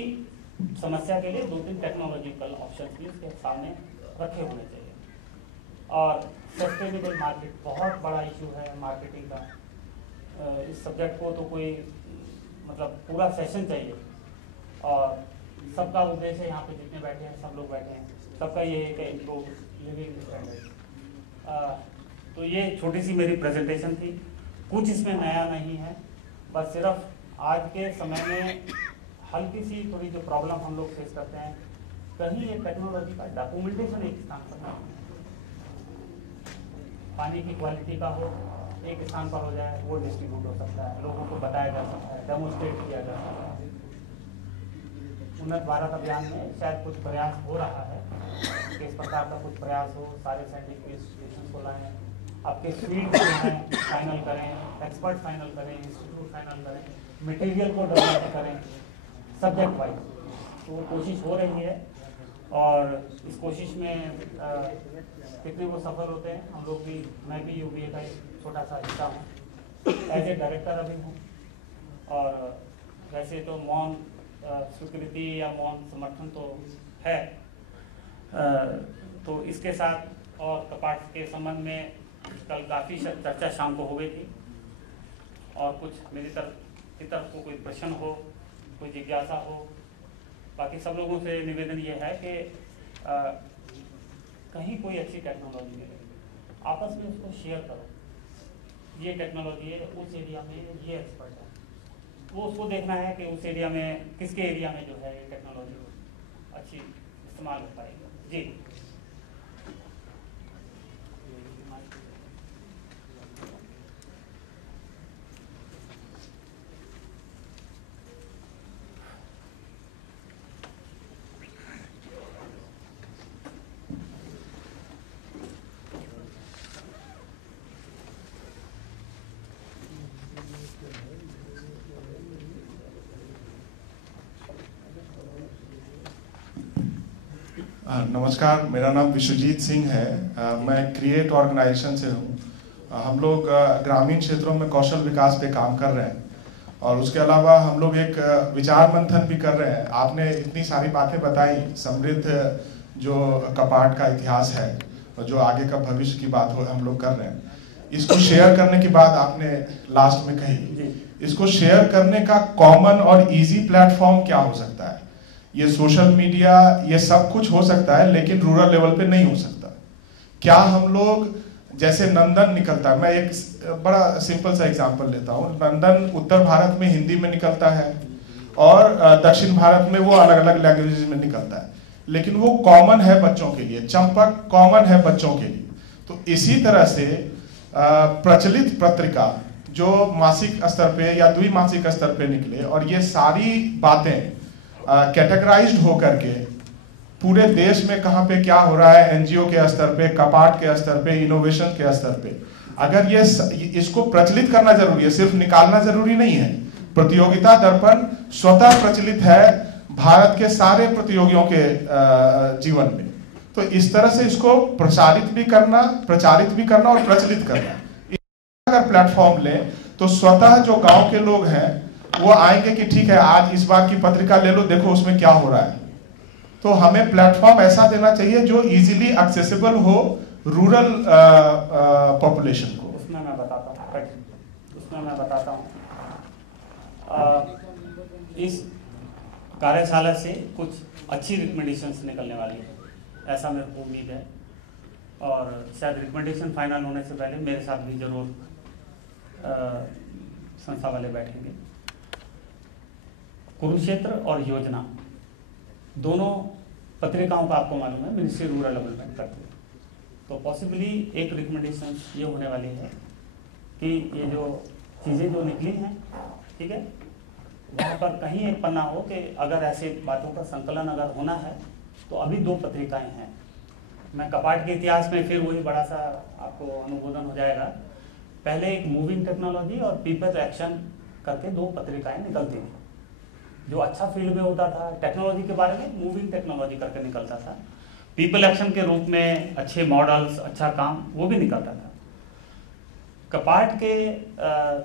समस्या के लिए 2-3 टेक्नोलॉजिकल ऑप्शन भी उसके सामने रखे होने चाहिए। और सस्टेनेबल मार्केट बहुत बड़ा इशू है मार्केटिंग का। इस सब्जेक्ट को तो कोई मतलब पूरा सेशन चाहिए, और सबका उद्देश्य यहाँ पे जितने बैठे हैं, सब लोग बैठे हैं, सबका ये है कि इम्प्रूव लिविंग स्टैंडर्ड। तो ये छोटी सी मेरी प्रेजेंटेशन थी, कुछ इसमें नया नहीं है, बस सिर्फ आज के समय में हल्की सी थोड़ी जो प्रॉब्लम हम लोग फेस करते हैं, कहीं ये टेक्नोलॉजी का डॉक्यूमेंटेशन एक स्थान पर, पानी की क्वालिटी का हो, एक स्थान पर हो जाए, वो डिस्ट्रीब्यूट हो सकता है, लोगों को बताया जा सकता है, डेमोन्स्ट्रेट किया जा सकता है। उन्नत भारत अभियान में शायद कुछ प्रयास हो रहा है कि इस प्रकार का कुछ प्रयास हो, सारे साइंटिफिक इंस्टीट्यूशन को लाएं, आपके फील्ड जो है फाइनल करें, एक्सपर्ट फाइनल करें, इंस्टीट्यूट फाइनल करें, मटेरियल को डेवलप करें सब्जेक्ट वाइज। तो वो कोशिश हो रही है और इस कोशिश में कितने वो सफल होते हैं हम लोग भी, मैं भी यूबीए का एक छोटा सा हिस्सा हूँ, एज ए डायरेक्टर अभी हूँ। और वैसे तो मौन स्वीकृति या मौन समर्थन तो है, तो इसके साथ और कपाट के संबंध में कल काफ़ी चर्चा शाम को हो गई थी। और कुछ मेरी तरफ को कोई प्रश्न हो, कोई जिज्ञासा हो, बाकी सब लोगों से निवेदन ये है कि कहीं कोई अच्छी टेक्नोलॉजी मिले, आपस में उसको शेयर करो। ये टेक्नोलॉजी है, उस एरिया में ये एक्सपर्ट है, वो उसको देखना है कि उस एरिया में, किसके एरिया में जो है ये टेक्नोलॉजी अच्छी इस्तेमाल हो पाएगी। जी नमस्कार, मेरा नाम विश्वजीत सिंह है। मैं क्रिएट ऑर्गेनाइजेशन से हूँ। हम लोग ग्रामीण क्षेत्रों में कौशल विकास पे काम कर रहे हैं और उसके अलावा हम लोग एक विचार मंथन भी कर रहे हैं। आपने इतनी सारी बातें बताई, समृद्ध जो कपाट का इतिहास है और जो आगे का भविष्य की बात हो हम लोग कर रहे हैं। इसको शेयर करने की बात आपने लास्ट में कही, इसको शेयर करने का कॉमन और इजी प्लेटफॉर्म क्या हो सकता है? ये सोशल मीडिया, ये सब कुछ हो सकता है, लेकिन रूरल लेवल पे नहीं हो सकता। क्या हम लोग, जैसे नंदन निकलता है, मैं एक बड़ा सिंपल सा एग्जांपल लेता हूँ। नंदन उत्तर भारत में हिंदी में निकलता है और दक्षिण भारत में वो अलग अलग लैंग्वेजेस में निकलता है, लेकिन वो कॉमन है बच्चों के लिए। चंपक कॉमन है बच्चों के लिए। तो इसी तरह से प्रचलित पत्रिका जो मासिक स्तर पे या द्विमासिक स्तर पे निकले और ये सारी बातें कैटेगराइज्ड होकर के पूरे देश में कहाँ पे क्या हो रहा है, एनजीओ के स्तर पे, कपाट के स्तर पे, इनोवेशन के स्तर पे, अगर ये इसको प्रचलित करना जरूरी है, सिर्फ निकालना जरूरी नहीं है। प्रतियोगिता दर्पण स्वतः प्रचलित है भारत के सारे प्रतियोगियों के जीवन में। तो इस तरह से इसको प्रचारित भी करना और प्रचलित करना, अगर प्लेटफॉर्म ले तो स्वतः जो गांव के लोग हैं वो आएंगे कि ठीक है, आज इस बार की पत्रिका ले लो, देखो उसमें क्या हो रहा है। तो हमें प्लेटफॉर्म ऐसा देना चाहिए जो इजीली एक्सेसिबल हो रूरल पॉपुलेशन को। उसमें मैं बताता हूँ इस कार्यशाला से कुछ अच्छी रिकमेंडेशंस निकलने वाली है, ऐसा मेरे को उम्मीद है। और शायद रिकमेंडेशन फाइनल होने से पहले मेरे साथ भी जरूर संस्था वाले बैठेंगे। कुरुक्षेत्र और योजना दोनों पत्रिकाओं का आपको मालूम है मिनिस्ट्री रूरल डेवलपमेंट करती है। तो पॉसिबली एक रिकमेंडेशन ये होने वाली है कि ये जो चीज़ें जो निकली हैं, ठीक है, वहाँ पर कहीं एक पन्ना हो कि अगर ऐसे बातों का संकलन अगर होना है तो अभी 2 पत्रिकाएं हैं। मैं कपाट के इतिहास में फिर वही बड़ा सा आपको अनुमोदन हो जाएगा। पहले एक मूविंग टेक्नोलॉजी और पीपल एक्शन करके 2 पत्रिकाएं निकलती थी। जो अच्छा फील्ड में होता था टेक्नोलॉजी के बारे में, मूविंग टेक्नोलॉजी करके निकलता था। पीपल एक्शन के रूप में अच्छे मॉडल्स, अच्छा काम, वो भी निकलता था। कपाट के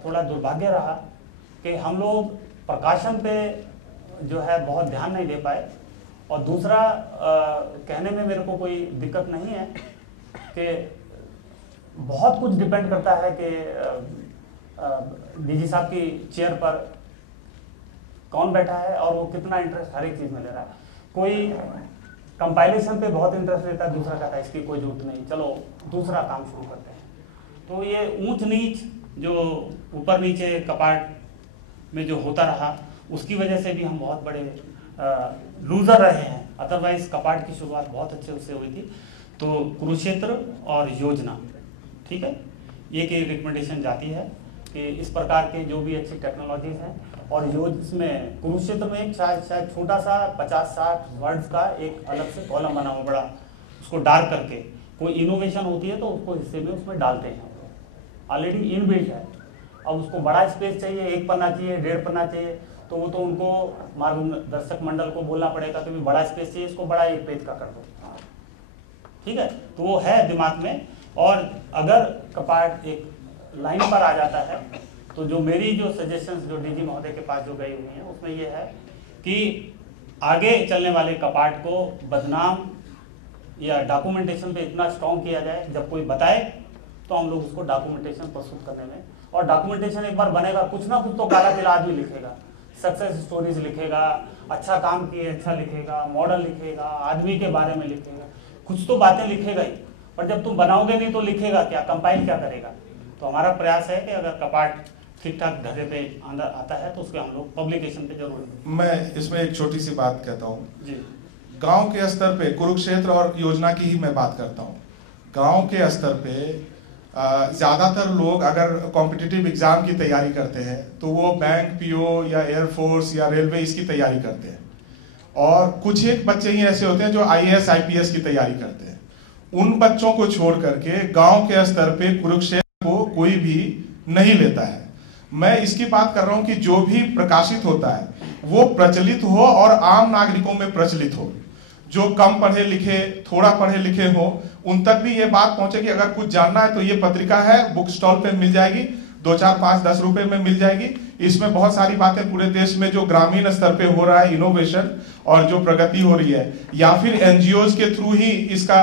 थोड़ा दुर्भाग्य रहा कि हम लोग प्रकाशन पे जो है बहुत ध्यान नहीं दे पाए। और दूसरा कहने में मेरे को कोई दिक्कत नहीं है कि बहुत कुछ डिपेंड करता है कि डीजी साहब की चेयर पर कौन बैठा है और वो कितना इंटरेस्ट हर एक चीज़ में ले रहा है। कोई कंपाइलेशन पे बहुत इंटरेस्ट लेता है, दूसरा कहता है इसकी कोई जरूरत नहीं, चलो दूसरा काम शुरू करते हैं। तो ये ऊंच नीच जो ऊपर नीचे कपाट में जो होता रहा, उसकी वजह से भी हम बहुत बड़े लूजर रहे हैं। अदरवाइज कपाट की शुरुआत बहुत अच्छे उससे हुई थी। तो कुरुक्षेत्र और योजना, ठीक है, ये की रिकमेंडेशन जाती है कि इस प्रकार के जो भी अच्छी टेक्नोलॉजीज हैं। और इसमें कुरुक्षेत्र में एक शायद छोटा सा 50-60 वर्ड्स का एक अलग से कॉलम बना हुआ बड़ा, उसको डार्क करके कोई इनोवेशन होती है तो उसको हिस्से में उसमें डालते हैं, ऑलरेडी इनबिल्ट है। अब उसको बड़ा स्पेस चाहिए, 1 पन्ना चाहिए, 1.5 पन्ना चाहिए, तो वो तो उनको मार्गदर्शक मंडल को बोलना पड़ेगा कि बड़ा स्पेस चाहिए, इसको बड़ा 1 पेज का कर दो, ठीक है। तो वो है दिमाग में। और अगर कपाट एक लाइन पर आ जाता है तो जो मेरी जो सजेशंस जो डीजी महोदय के पास जो गई हुई हैं उसमें ये है कि आगे चलने वाले कपाट को बदनाम या डॉक्यूमेंटेशन पे इतना स्ट्रॉन्ग किया जाए, जब कोई बताए तो हम लोग उसको डॉक्यूमेंटेशन प्रस्तुत करने में, और डॉक्यूमेंटेशन एक बार बनेगा कुछ ना कुछ तो काला तिल आदमी लिखेगा, सक्सेस स्टोरीज लिखेगा, अच्छा काम किए अच्छा लिखेगा, मॉडल लिखेगा, आदमी के बारे में लिखेगा, कुछ तो बातें लिखेगा ही। पर जब तुम बनाओगे नहीं तो लिखेगा क्या, कंपाइल क्या करेगा। तो हमारा प्रयास है कि अगर कपाट ठीक ठाक ढर्रे पे अंदर आता है तो उसके हम लोग पब्लिकेशन पे जरूर। मैं इसमें एक छोटी सी बात कहता हूँ जी। गांव के स्तर पे कुरुक्षेत्र और योजना की ही मैं बात करता हूँ। गांव के स्तर पे ज़्यादातर लोग अगर कॉम्पिटिटिव एग्जाम की तैयारी करते हैं तो वो बैंक, पीओ या एयरफोर्स या रेलवे इसकी तैयारी करते हैं, और कुछ एक बच्चे ही ऐसे होते हैं जो IAS IPS की तैयारी करते हैं। उन बच्चों को छोड़ करके गांव के स्तर पे कुरुक्षेत्र को कोई भी नहीं लेता है। मैं इसकी बात कर रहा हूं कि जो भी प्रकाशित होता है वो प्रचलित हो और आम नागरिकों में प्रचलित हो। जो कम पढ़े लिखे, थोड़ा पढ़े लिखे हो, उन तक भी ये बात पहुंचे कि अगर कुछ जानना है तो ये पत्रिका है, बुक स्टॉल पे मिल जाएगी, 2, 4, 5, 10 रुपए में मिल जाएगी। इसमें बहुत सारी बातें पूरे देश में जो ग्रामीण स्तर पे हो रहा है इनोवेशन और जो प्रगति हो रही है, या फिर NGOs के थ्रू ही इसका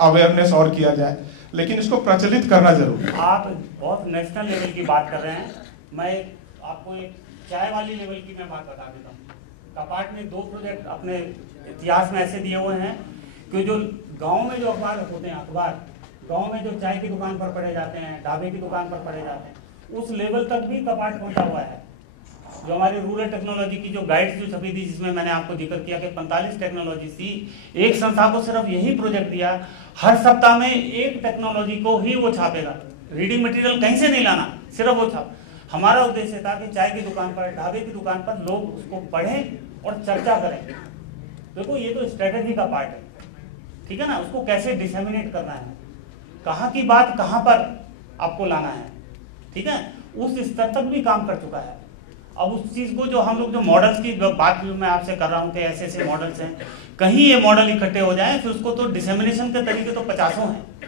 अवेयरनेस और किया जाए, लेकिन इसको प्रचलित करना जरूरी है। आप बहुत नेशनल लेवल की बात कर रहे हैं, मैं आपको एक चाय वाली लेवल की मैं बात बता देता हूँ। कपाट ने 2 प्रोजेक्ट अपने इतिहास में ऐसे दिए हुए हैं कि जो गांव में जो अखबार होते हैं, अखबार गांव में जो चाय की दुकान पर पढ़े जाते हैं, ढाबे की दुकान पर पढ़े जाते हैं, उस लेवल तक भी कपाट पहुंचा हुआ है। जो हमारी रूरल टेक्नोलॉजी की जो गाइड्स जो छपी थी, जिसमें मैंने आपको जिक्र किया कि 45 टेक्नोलॉजी थी, एक संस्था को सिर्फ यही प्रोजेक्ट दिया, हर सप्ताह में एक टेक्नोलॉजी को ही वो छापेगा, रीडिंग मटेरियल कहीं से नहीं लाना, सिर्फ वो छाप। हमारा उद्देश्य था कि चाय की दुकान पर, ढाबे की दुकान पर लोग उसको पढ़ें और चर्चा करें। देखो ये तो स्ट्रेटेजी का पार्ट है, ठीक है ना। उसको कैसे डिसेमिनेट करना है, कहाँ की बात कहाँ पर आपको लाना है, ठीक है, उस स्तर तक भी काम कर चुका है। अब उस चीज को जो हम लोग जो मॉडल्स की बात मैं आपसे कर रहा हूँ कि ऐसे ऐसे मॉडल्स हैं, कहीं ये मॉडल इकट्ठे हो जाएं, फिर उसको तो डिसेमिनेशन के तरीके तो 50 हैं।